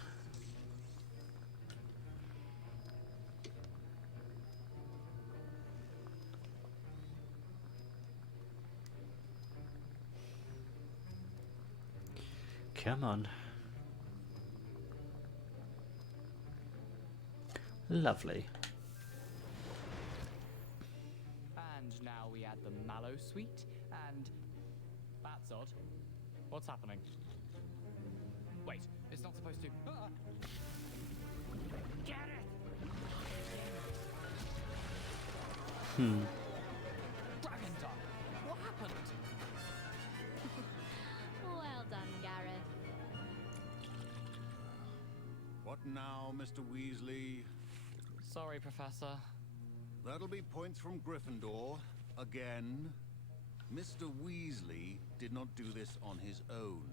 Come on. Lovely. And now we add the mallow sweet, and that's odd. What's happening? Wait, it's not supposed to. Get it! Dragon tongue! What happened? Well done, Gareth. What now, Mr. Weasley? Sorry, Professor. That'll be points from Gryffindor. Again. Mr. Weasley did not do this on his own.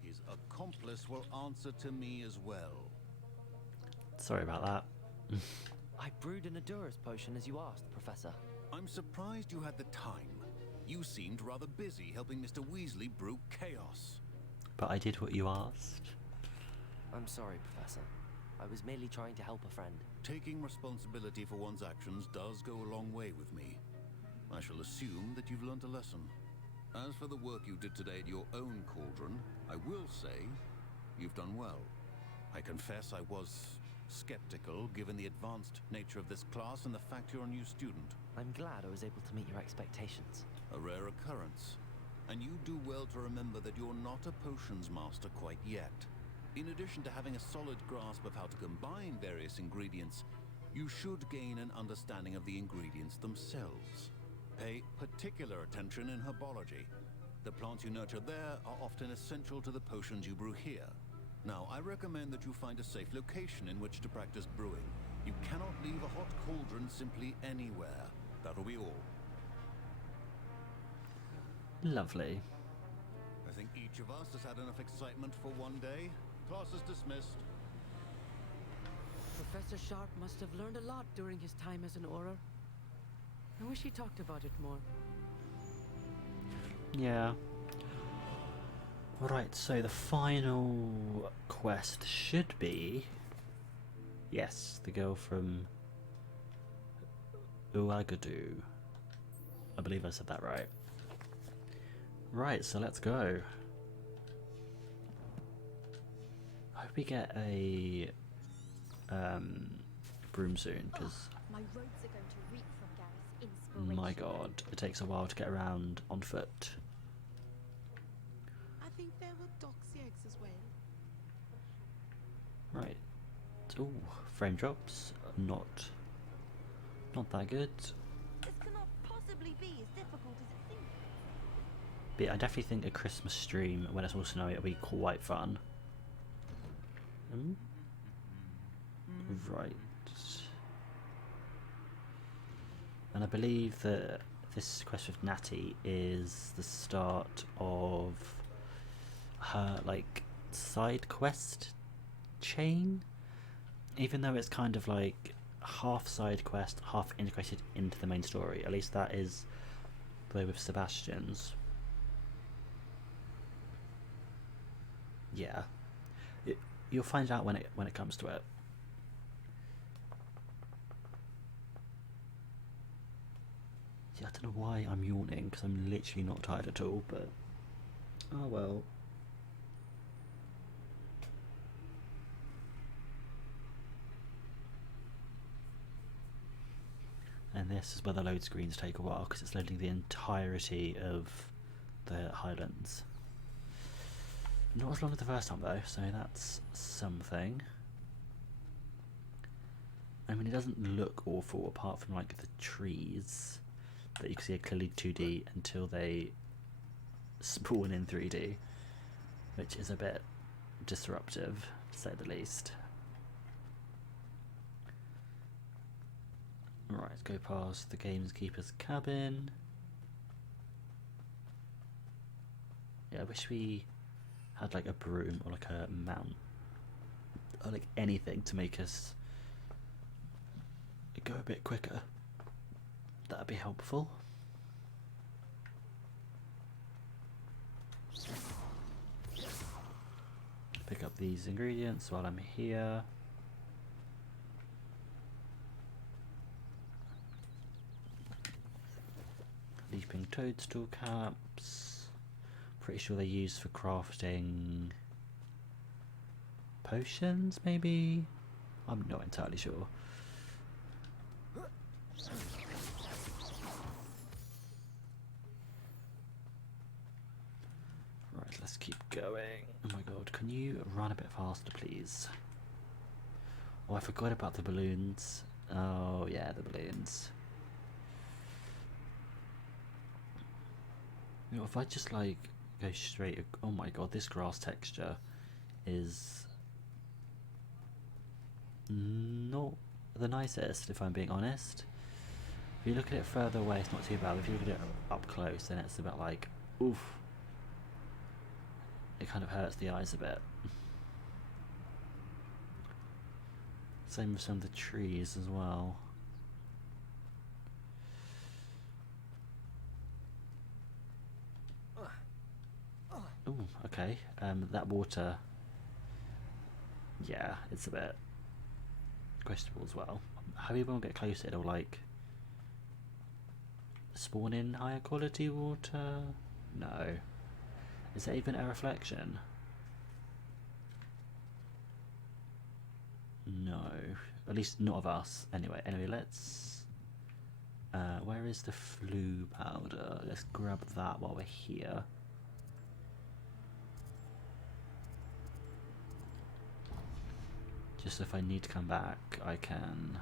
His accomplice will answer to me as well. Sorry about that. I brewed an Edurus potion as you asked, Professor. I'm surprised you had the time. You seemed rather busy helping Mr. Weasley brew chaos. But I did what you asked. I'm sorry, Professor. I was merely trying to help a friend. Taking responsibility for one's actions does go a long way with me. I shall assume that you've learnt a lesson. As for the work you did today at your own cauldron, I will say you've done well. I confess I was skeptical given the advanced nature of this class and the fact you're a new student. I'm glad I was able to meet your expectations. A rare occurrence. And you do well to remember that you're not a potions master quite yet. In addition to having a solid grasp of how to combine various ingredients, you should gain an understanding of the ingredients themselves. Pay particular attention in herbology. The plants you nurture there are often essential to the potions you brew here. Now, I recommend that you find a safe location in which to practice brewing. You cannot leave a hot cauldron simply anywhere. That'll be all. Lovely. I think each of us has had enough excitement for one day. Class is dismissed. Professor Sharp must have learned a lot during his time as an Auror. I wish he talked about it more. Yeah. Right, so the final quest should be... Yes, the girl from Uagadu. I believe I said that right. Right, so let's go. I hope we get a broom soon, because My roads are going to reek from Gareth's inspiration. my god, it takes a while to get around on foot. I think there were doxy eggs as well. Right. Ooh, frame drops. Not that good. This cannot possibly be as difficult as it seems. But I definitely think a Christmas stream when it's all snowy will be quite fun. Right. And I believe that this quest with Natty is the start of her, like, side quest chain. Even though it's kind of like half side quest, half integrated into the main story. At least that is the way with Sebastian's. Yeah. You'll find out when it comes to it. Yeah, I don't know why I'm yawning, because I'm literally not tired at all, but oh well. And this is where the load screens take a while, because it's loading the entirety of the Highlands. Not as long as the first time though, so that's something. I mean, it doesn't look awful apart from like the trees that you can see are clearly 2D until they spawn in 3D, which is a bit disruptive, to say the least. Right, let's go past the gamekeeper's cabin. Yeah, I wish we had like a broom or like a mount or like anything to make us go a bit quicker. That'd be helpful. Pick up these ingredients while I'm here. Leaping toadstool caps. Pretty sure they're used for crafting potions, maybe? I'm not entirely sure. Right, let's keep going. Oh my god, can you run a bit faster, please? Oh, I forgot about the balloons. Oh, yeah, the balloons. You know, if I just like go straight, oh my god, this grass texture is not the nicest, if I'm being honest. If you look at it further away, it's not too bad. If you look at it up close, then it's a bit like, oof. It kind of hurts the eyes a bit. Same with some of the trees as well. Ooh, okay. That water, yeah, it's a bit questionable as well. How you won't get closer, it'll like spawn in higher quality water? No. Is that even a reflection? No. At least not of us. Anyway, let's... where is the flu powder? Let's grab that while we're here. Just if I need to come back, I can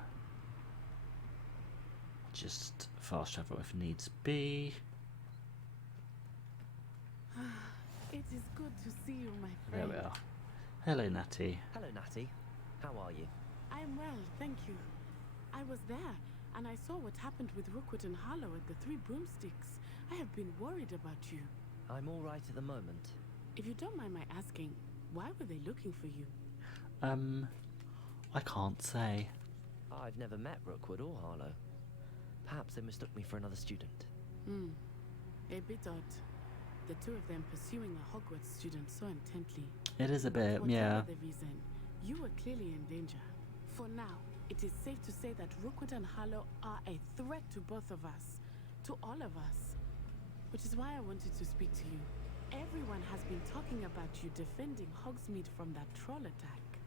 just fast travel if needs be. It is good to see you, my There friend. we are. Hello, Natty. Hello, Natty. How are you? I'm well, thank you. I was there, and I saw what happened with Rookwood and Harlow at the Three Broomsticks. I have been worried about you. I'm all right at the moment. If you don't mind my asking, why were they looking for you? I can't say. I've never met Rookwood or Harlow. Perhaps they mistook me for another student. A bit odd. The two of them pursuing a Hogwarts student so intently. It is a bit, Whatever yeah. the reason, you were clearly in danger. For now, it is safe to say that Rookwood and Harlow are a threat to both of us. To all of us. Which is why I wanted to speak to you. Everyone has been talking about you defending Hogsmeade from that troll attack.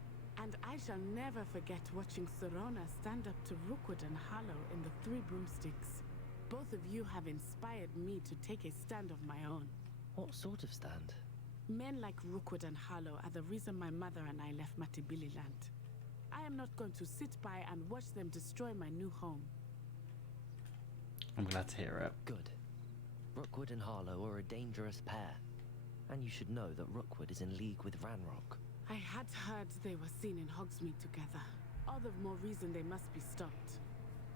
And I shall never forget watching Serona stand up to Rookwood and Harlow in the Three Broomsticks. Both of you have inspired me to take a stand of my own. What sort of stand? Men like Rookwood and Harlow are the reason my mother and I left Matibililand. I am not going to sit by and watch them destroy my new home. I'm glad to hear it. Good. Rookwood and Harlow are a dangerous pair. And you should know that Rookwood is in league with Ranrock. I had heard they were seen in Hogsmeade together. All the more reason they must be stopped.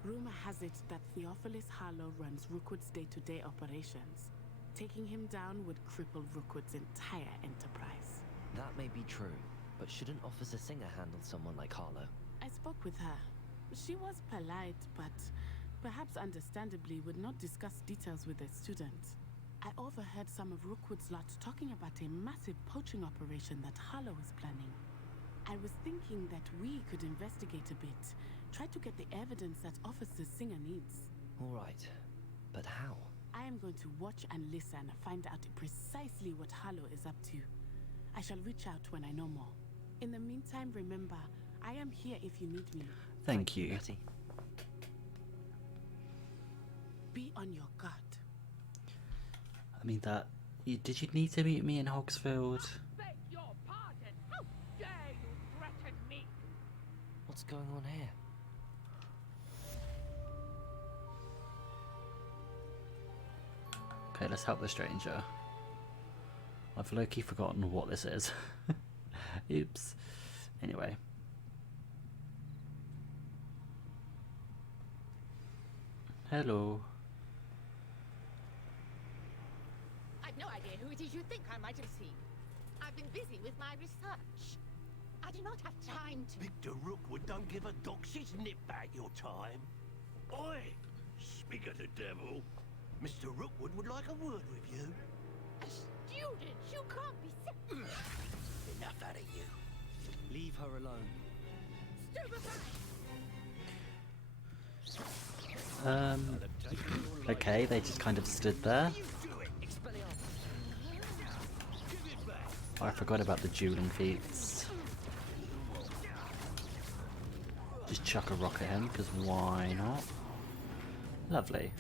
Rumor has it that Theophilus Harlow runs Rookwood's day-to-day operations. Taking him down would cripple Rookwood's entire enterprise. That may be true, but shouldn't Officer Singer handle someone like Harlow? I spoke with her. She was polite, but perhaps understandably would not discuss details with a student. I overheard some of Rookwood's lot talking about a massive poaching operation that Harlow is planning. I was thinking that we could investigate a bit, try to get the evidence that Officer Singer needs. All right, but how? I am going to watch and listen, find out precisely what Harlow is up to. I shall reach out when I know more. In the meantime, remember, I am here if you need me. Thank you. Natty. Be on your guard. I mean that. Did you need to meet me in Hogsfield? Beg your pardon. How dare you threaten me? What's going on here? Okay, let's help the stranger. I've low-key forgotten what this is. Oops. Anyway. Hello. I've no idea who it is you think I might have seen. I've been busy with my research. I do not have time to... Victor Rookwood don't give a doxy's nip back your time. Oi! Speak of the devil. Mr. Rookwood would like a word with you. A student! You can't be... Enough out of you. Leave her alone. Okay, they just kind of stood there. Oh, I forgot about the dueling feats. Just chuck a rock at him, because why not? Lovely.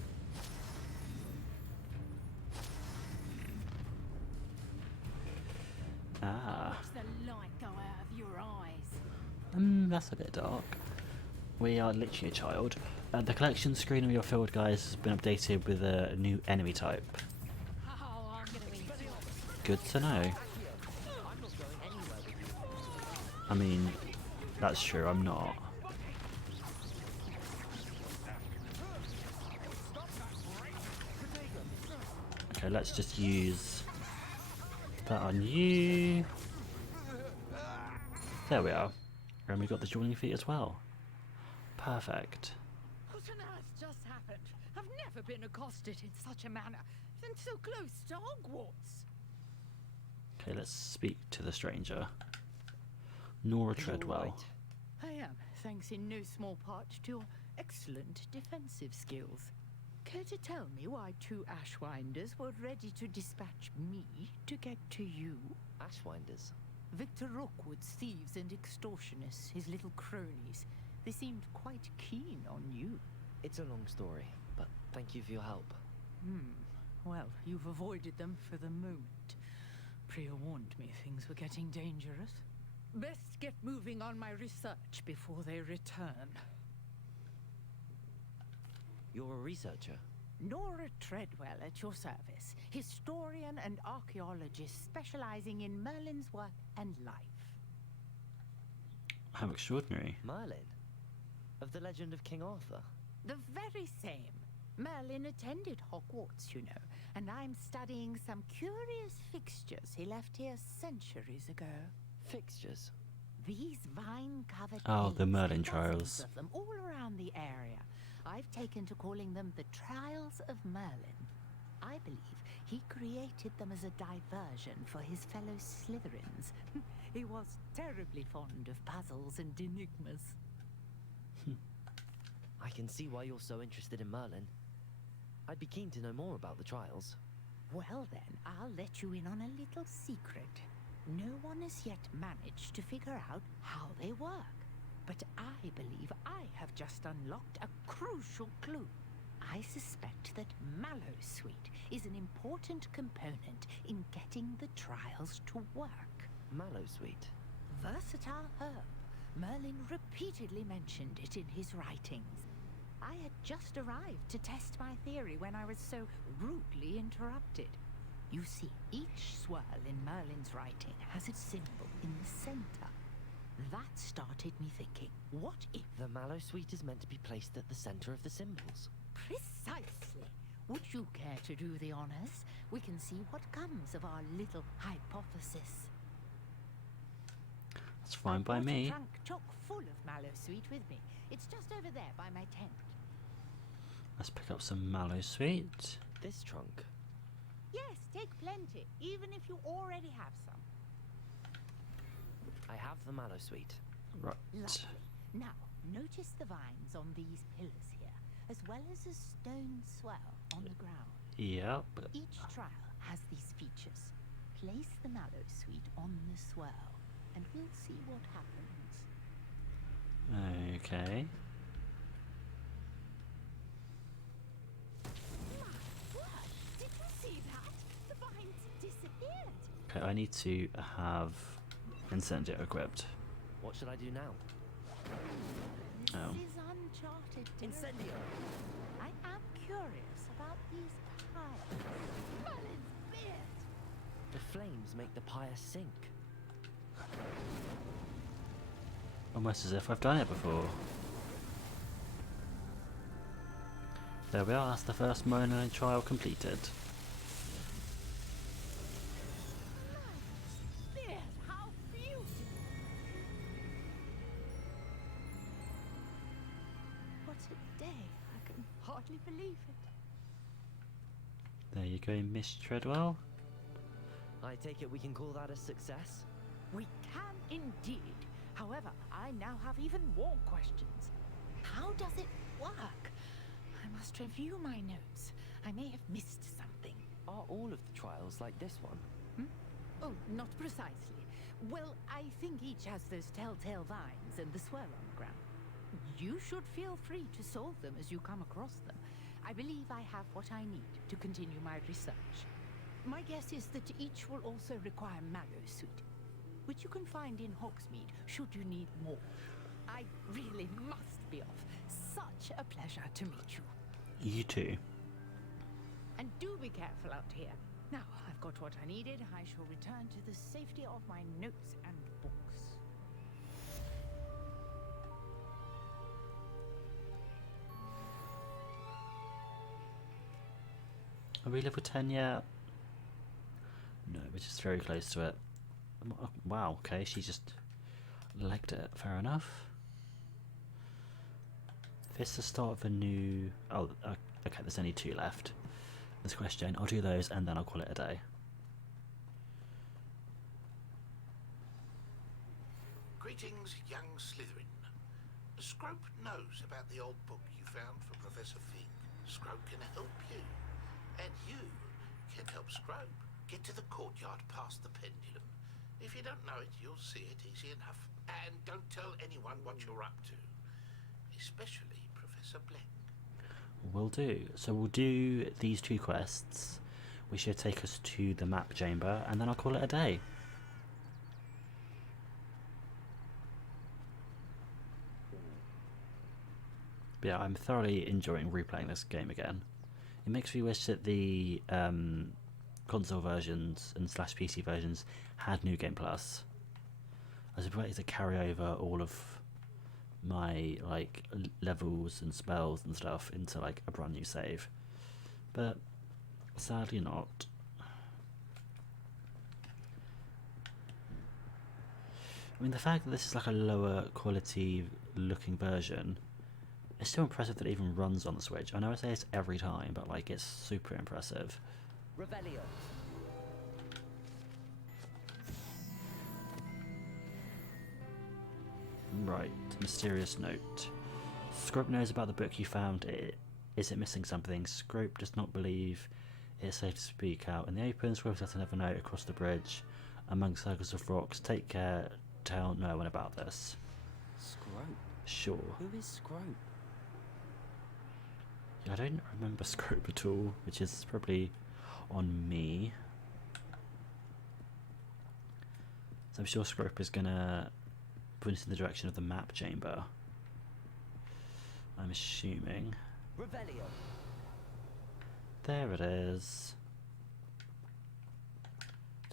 Ah. Watch the light go out of your eyes. That's a bit dark. We are literally a child. The collection screen of your field, guys, has been updated with a new enemy type. Oh, I'm gonna eat you. Good to know. I mean, that's true, I'm not. Okay, let's just use that on you. There we are. And we got the dueling feat as well. Perfect. What on earth just happened? I've never been accosted in such a manner, and so close to Hogwarts. Okay, let's speak to the stranger. Nora Treadwell. I am, thanks in no small part to your excellent defensive skills. Care to tell me why two Ashwinders were ready to dispatch me to get to you? Ashwinders? Victor Rookwood's thieves and extortionists, his little cronies. They seemed quite keen on you. It's a long story, but thank you for your help. Well, you've avoided them for the moment. Priya warned me things were getting dangerous. Best get moving on my research before they return. You're a researcher? Nora Treadwell at your service. Historian and archaeologist specializing in Merlin's work and life. How extraordinary. Merlin? Of the legend of King Arthur? The very same. Merlin attended Hogwarts, you know, and I'm studying some curious fixtures he left here centuries ago. Fixtures? These vine-covered Oh, the pillars, Merlin dozens trials. of them all around the area. I've taken to calling them the Trials of Merlin. I believe he created them as a diversion for his fellow Slytherins. He was terribly fond of puzzles and enigmas. I can see why you're so interested in Merlin. I'd be keen to know more about the trials. Well then, I'll let you in on a little secret. No one has yet managed to figure out how they work. But I believe I have just unlocked a crucial clue. I suspect that Mallowsweet is an important component in getting the trials to work. Mallowsweet? Versatile herb. Merlin repeatedly mentioned it in his writings. I had just arrived to test my theory when I was so rudely interrupted. You see, each swirl in Merlin's writing has its symbol in the center. That started me thinking, what if... The Mallowsweet is meant to be placed at the center of the symbols. Precisely. Would you care to do the honors? We can see what comes of our little hypothesis. That's fine by me. A trunk chock full of Mallowsweet with me. It's just over there by my tent. Let's pick up some Mallowsweet. This trunk? Yes, take plenty, even if you already have some. I have the Mallowsweet. Right. Lovely. Now, notice the vines on these pillars here, as well as a stone swell on the ground. Yep. Each trial has these features. Place the Mallowsweet on the swell, and we'll see what happens. Okay. Did you see that? The vines disappeared. Okay, I need to have Incendio equipped. What should I do now? Oh. This is uncharted territory. Incendio! I am curious about these piles. Merlin's beard! The flames make the pyre sink. Almost as if I've done it before. There we are, that's the first Merlin trial completed. Beard, how beautiful! What a day. I can hardly believe it. There you go, Miss Treadwell. I take it we can call that a success? We can indeed. However, I now have even more questions. How does it work? I must review my notes. I may have missed something. Are all of the trials like this one? Oh, not precisely. Well, I think each has those telltale vines and the swirl on the ground. You should feel free to solve them as you come across them. I believe I have what I need to continue my research. My guess is that each will also require Mallowsweet, which you can find in Hogsmeade should you need more. I really must be off. Such a pleasure to meet you. You too. And do be careful out here. Now I've got what I needed. I shall return to the safety of my notes and books. Are we level 10 yet? No, we're just very close to it. Wow, okay, she just legged it. Fair enough. If it's the start of a new... Oh, okay, there's only 2 left. This question, I'll do those and then I'll call it a day. Greetings, young Slytherin. Scrope knows about the old book you found for Professor Fig. Scrope can help you. And you can help Scrope get to the courtyard past the pendulum. If you don't know it, you'll see it easy enough. And don't tell anyone what you're up to. Especially Professor Black. Will do. So we'll do these 2 quests, which should take us to the map chamber, and then I'll call it a day. But yeah, I'm thoroughly enjoying replaying this game again. It makes me wish that the console versions and /PC versions had New Game Plus. was ready to carry over all of my like levels and spells and stuff into like a brand new save, but sadly not. I mean, the fact that this is like a lower quality looking version, it's still impressive that it even runs on the Switch. I know I say it's every time, but like it's super impressive. Revelio. Right, mysterious note. Scrope knows about the book you found. Is it missing something? Scrope does not believe it's safe to speak out in the open. Scrope left another note across the bridge among circles of rocks. Take care, tell no one about this. Scrope? Sure. Who is Scrope? Yeah, I don't remember Scrope at all, which is probably on me. So I'm sure Scrope is gonna point us in the direction of the map chamber. I'm assuming. Revelio. There it is.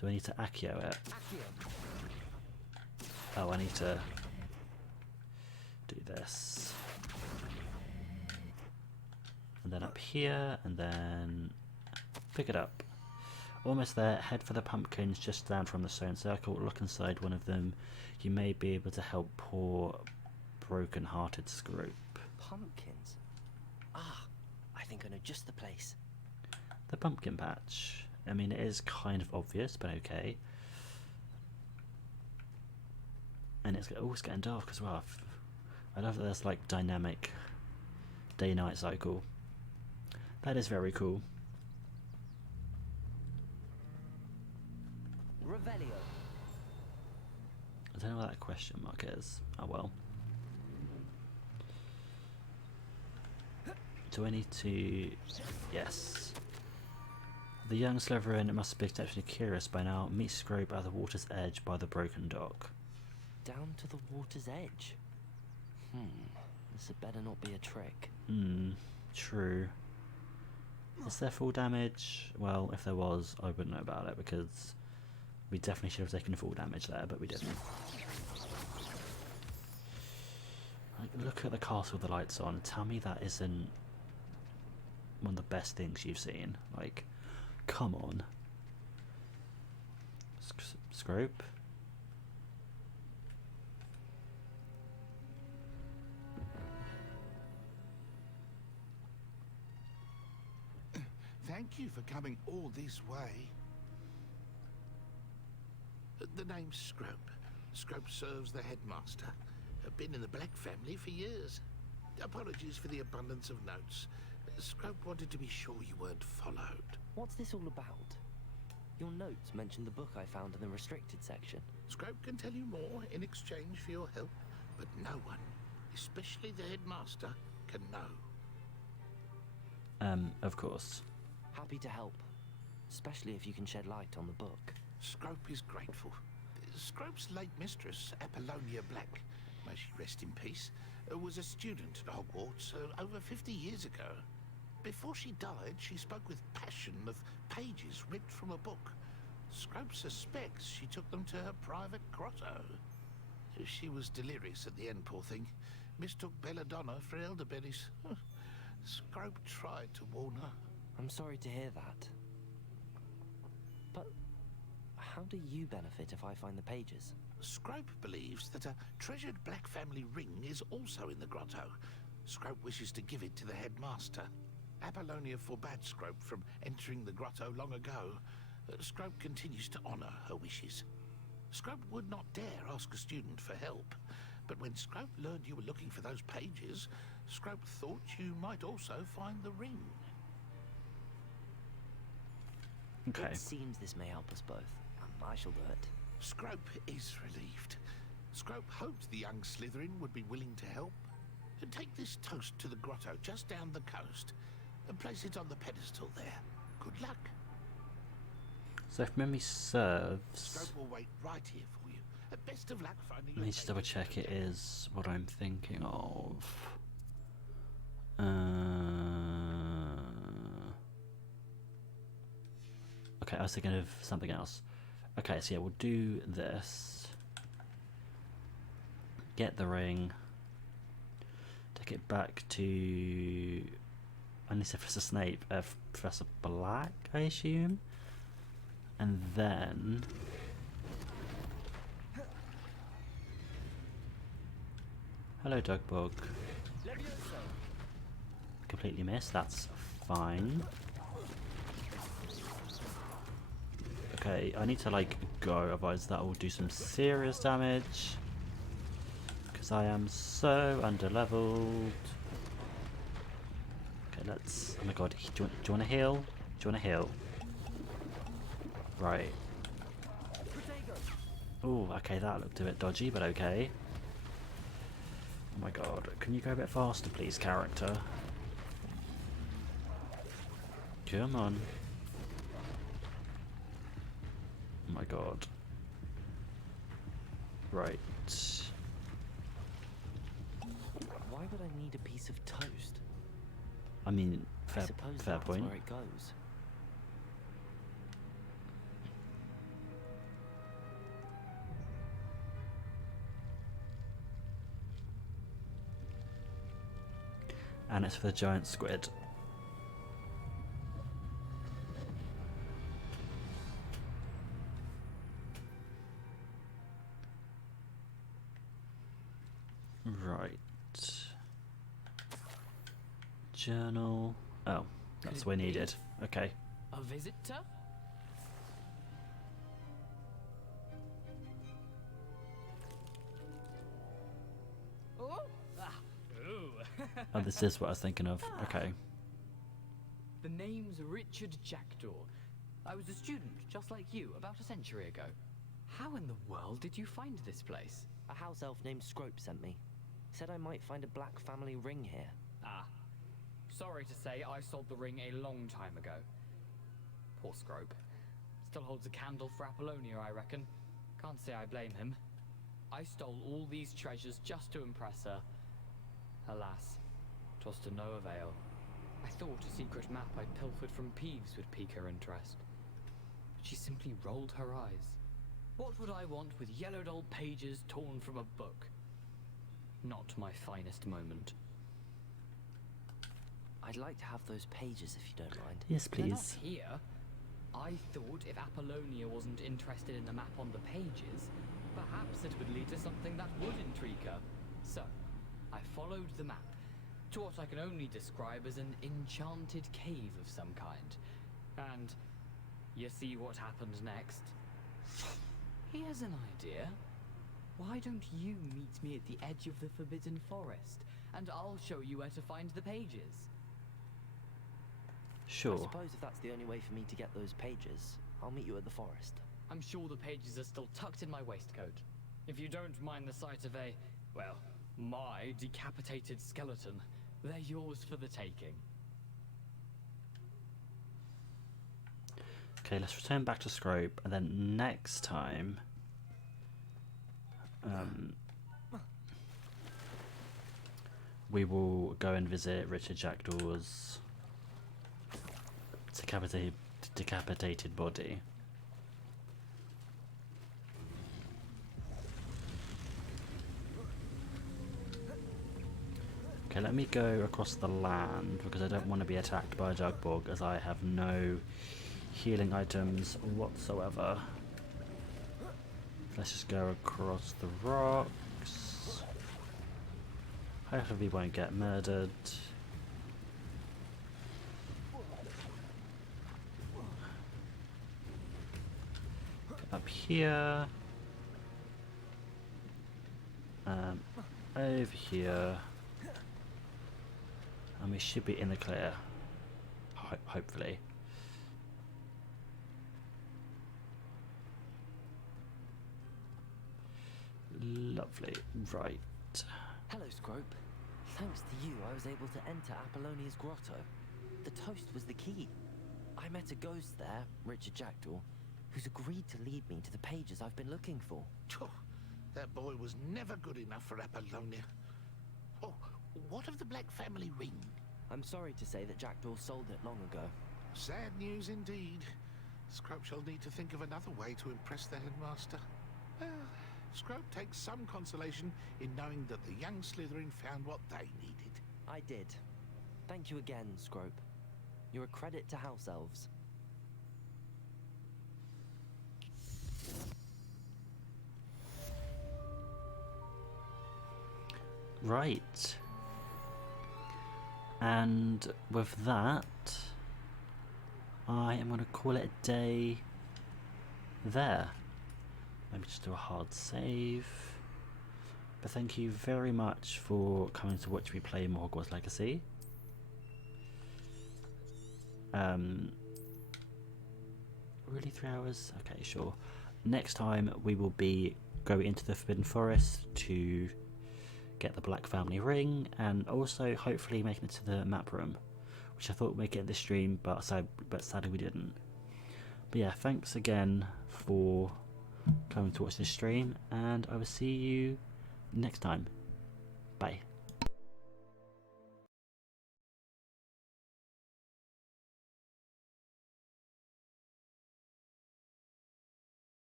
Do I need to Accio it? Accio. Oh, I need to do this. And then up here, and then pick it up. Almost there. Head for the pumpkins just down from the stone circle. Look inside one of them. You may be able to help poor broken-hearted Scrope. Pumpkins? Ah, I think I know just the place. The pumpkin patch. I mean, it is kind of obvious, but okay. And it's getting dark as well. I love that there's like dynamic day-night cycle. That is very cool. Revelio. I don't know what that question mark is. Oh well. Do I need to... Yes. The young Slytherin must be exceptionally curious by now. Meet Scrope at the water's edge by the broken dock. Down to the water's edge? This had better not be a trick. True. Is there full damage? Well, if there was, I wouldn't know about it because we definitely should have taken full damage there, but we didn't. Like, look at the castle with the lights on. Tell me that isn't one of the best things you've seen. Like, come on. Scrope? Thank you for coming all this way. The name's Scrope. Scrope serves the headmaster. I've been in the Black family for years. Apologies for the abundance of notes. Scrope wanted to be sure you weren't followed. What's this all about? Your notes mentioned the book I found in the restricted section. Scrope can tell you more in exchange for your help, but no one, especially the headmaster, can know. Of course. Happy to help, especially if you can shed light on the book. Scrope is grateful. Scrope's late mistress, Apollonia Black, may she rest in peace, was a student at Hogwarts over 50 years ago. Before she died, she spoke with passion of pages ripped from a book. Scrope suspects she took them to her private grotto. She was delirious at the end, poor thing. Mistook belladonna for elderberries. Scrope tried to warn her. I'm sorry to hear that. But how do you benefit if I find the pages? Scrope believes that a treasured Black family ring is also in the grotto. Scrope wishes to give it to the headmaster. Apollonia forbade Scrope from entering the grotto long ago. Scrope continues to honor her wishes. Scrope would not dare ask a student for help, but when Scrope learned you were looking for those pages, Scrope thought you might also find the ring. Okay. It seems this may help us both. I shall do it. Scrope is relieved. Scrope hoped the young Slytherin would be willing to help. Take this toast to the grotto just down the coast and place it on the pedestal there. Good luck. So if memory serves... Scrope will wait right here for you. Best of luck finding Let me just double check it is what I'm thinking of. Okay, I was thinking of something else. Okay, so yeah, we'll do this. get the ring, take it back to, I need to say Professor Snape, Professor Black, I assume, and then hello, Dugbog. Completely missed. That's fine. Okay, I need to like go, otherwise that will do some serious damage. Because I am so underleveled. Okay, let's. Oh my god, do you want to heal? Do you want to heal? Right. Oh, okay, that looked a bit dodgy, but okay. Oh my god, can you go a bit faster, please, character? Come on. Oh my god. Right. Why would I need a piece of toast? I mean, I suppose fair that's point. where it goes. And it's for the giant squid. Right. Journal. Oh, that's where needed. Okay. A visitor? Oh! Ah. Ooh. Oh, this is what I was thinking of. Okay. The name's Richard Jackdaw. I was a student, just like you, about a century ago. How in the world did you find this place? A house elf named Scrope sent me. Said I might find a black family ring here. Ah. Sorry to say, I sold the ring a long time ago. Poor Scrope. Still holds a candle for Apollonia, I reckon. Can't say I blame him. I stole all these treasures just to impress her. Alas, 'twas to no avail. I thought a secret map I pilfered from Peeves would pique her interest. But she simply rolled her eyes. What would I want with yellowed old pages torn from a book? Not my finest moment. I'd like to have those pages if you don't mind. Yes, They're not please. here. I thought if Apollonia wasn't interested in the map on the pages, perhaps it would lead to something that would intrigue her. So, I followed the map to what I can only describe as an enchanted cave of some kind. And you see what happened next? Here's an idea. Why don't you meet me at the edge of the Forbidden Forest, and I'll show you where to find the pages? Sure. I suppose if that's the only way for me to get those pages, I'll meet you at the forest. I'm sure the pages are still tucked in my waistcoat. If you don't mind the sight of a, well, my decapitated skeleton, they're yours for the taking. Okay, let's return back to Scrope, and then next time, we will go and visit Richard Jackdaw's decapitated body. Okay, let me go across the land because I don't want to be attacked by a Dugbog, as I have no healing items whatsoever. Let's just go across the rocks. Hopefully we won't get murdered. Up here. Over here. And we should be in the clear. Hopefully. Lovely. Right. Hello, Scrope. Thanks to you, I was able to enter Apollonia's grotto. The toast was the key. I met a ghost there, Richard Jackdaw, who's agreed to lead me to the pages I've been looking for. That boy was never good enough for Apollonia. Oh, what of the Black family ring? I'm sorry to say that Jackdaw sold it long ago. Sad news indeed. Scrope shall need to think of another way to impress the headmaster. Well, Scrope takes some consolation in knowing that the young Slytherin found what they needed. I did. Thank you again, Scrope. You're a credit to House Elves. Right. And with that, I am going to call it a day there. Let me just do a hard save. But thank you very much for coming to watch me play more Hogwarts Legacy. Really 3 hours? Okay, sure. Next time we will be going into the Forbidden Forest to get the Black Family Ring, and also hopefully making it to the map room, which I thought we'd make it in this stream, but sadly we didn't. But yeah, thanks again for coming to watch this stream, and I will see you next time.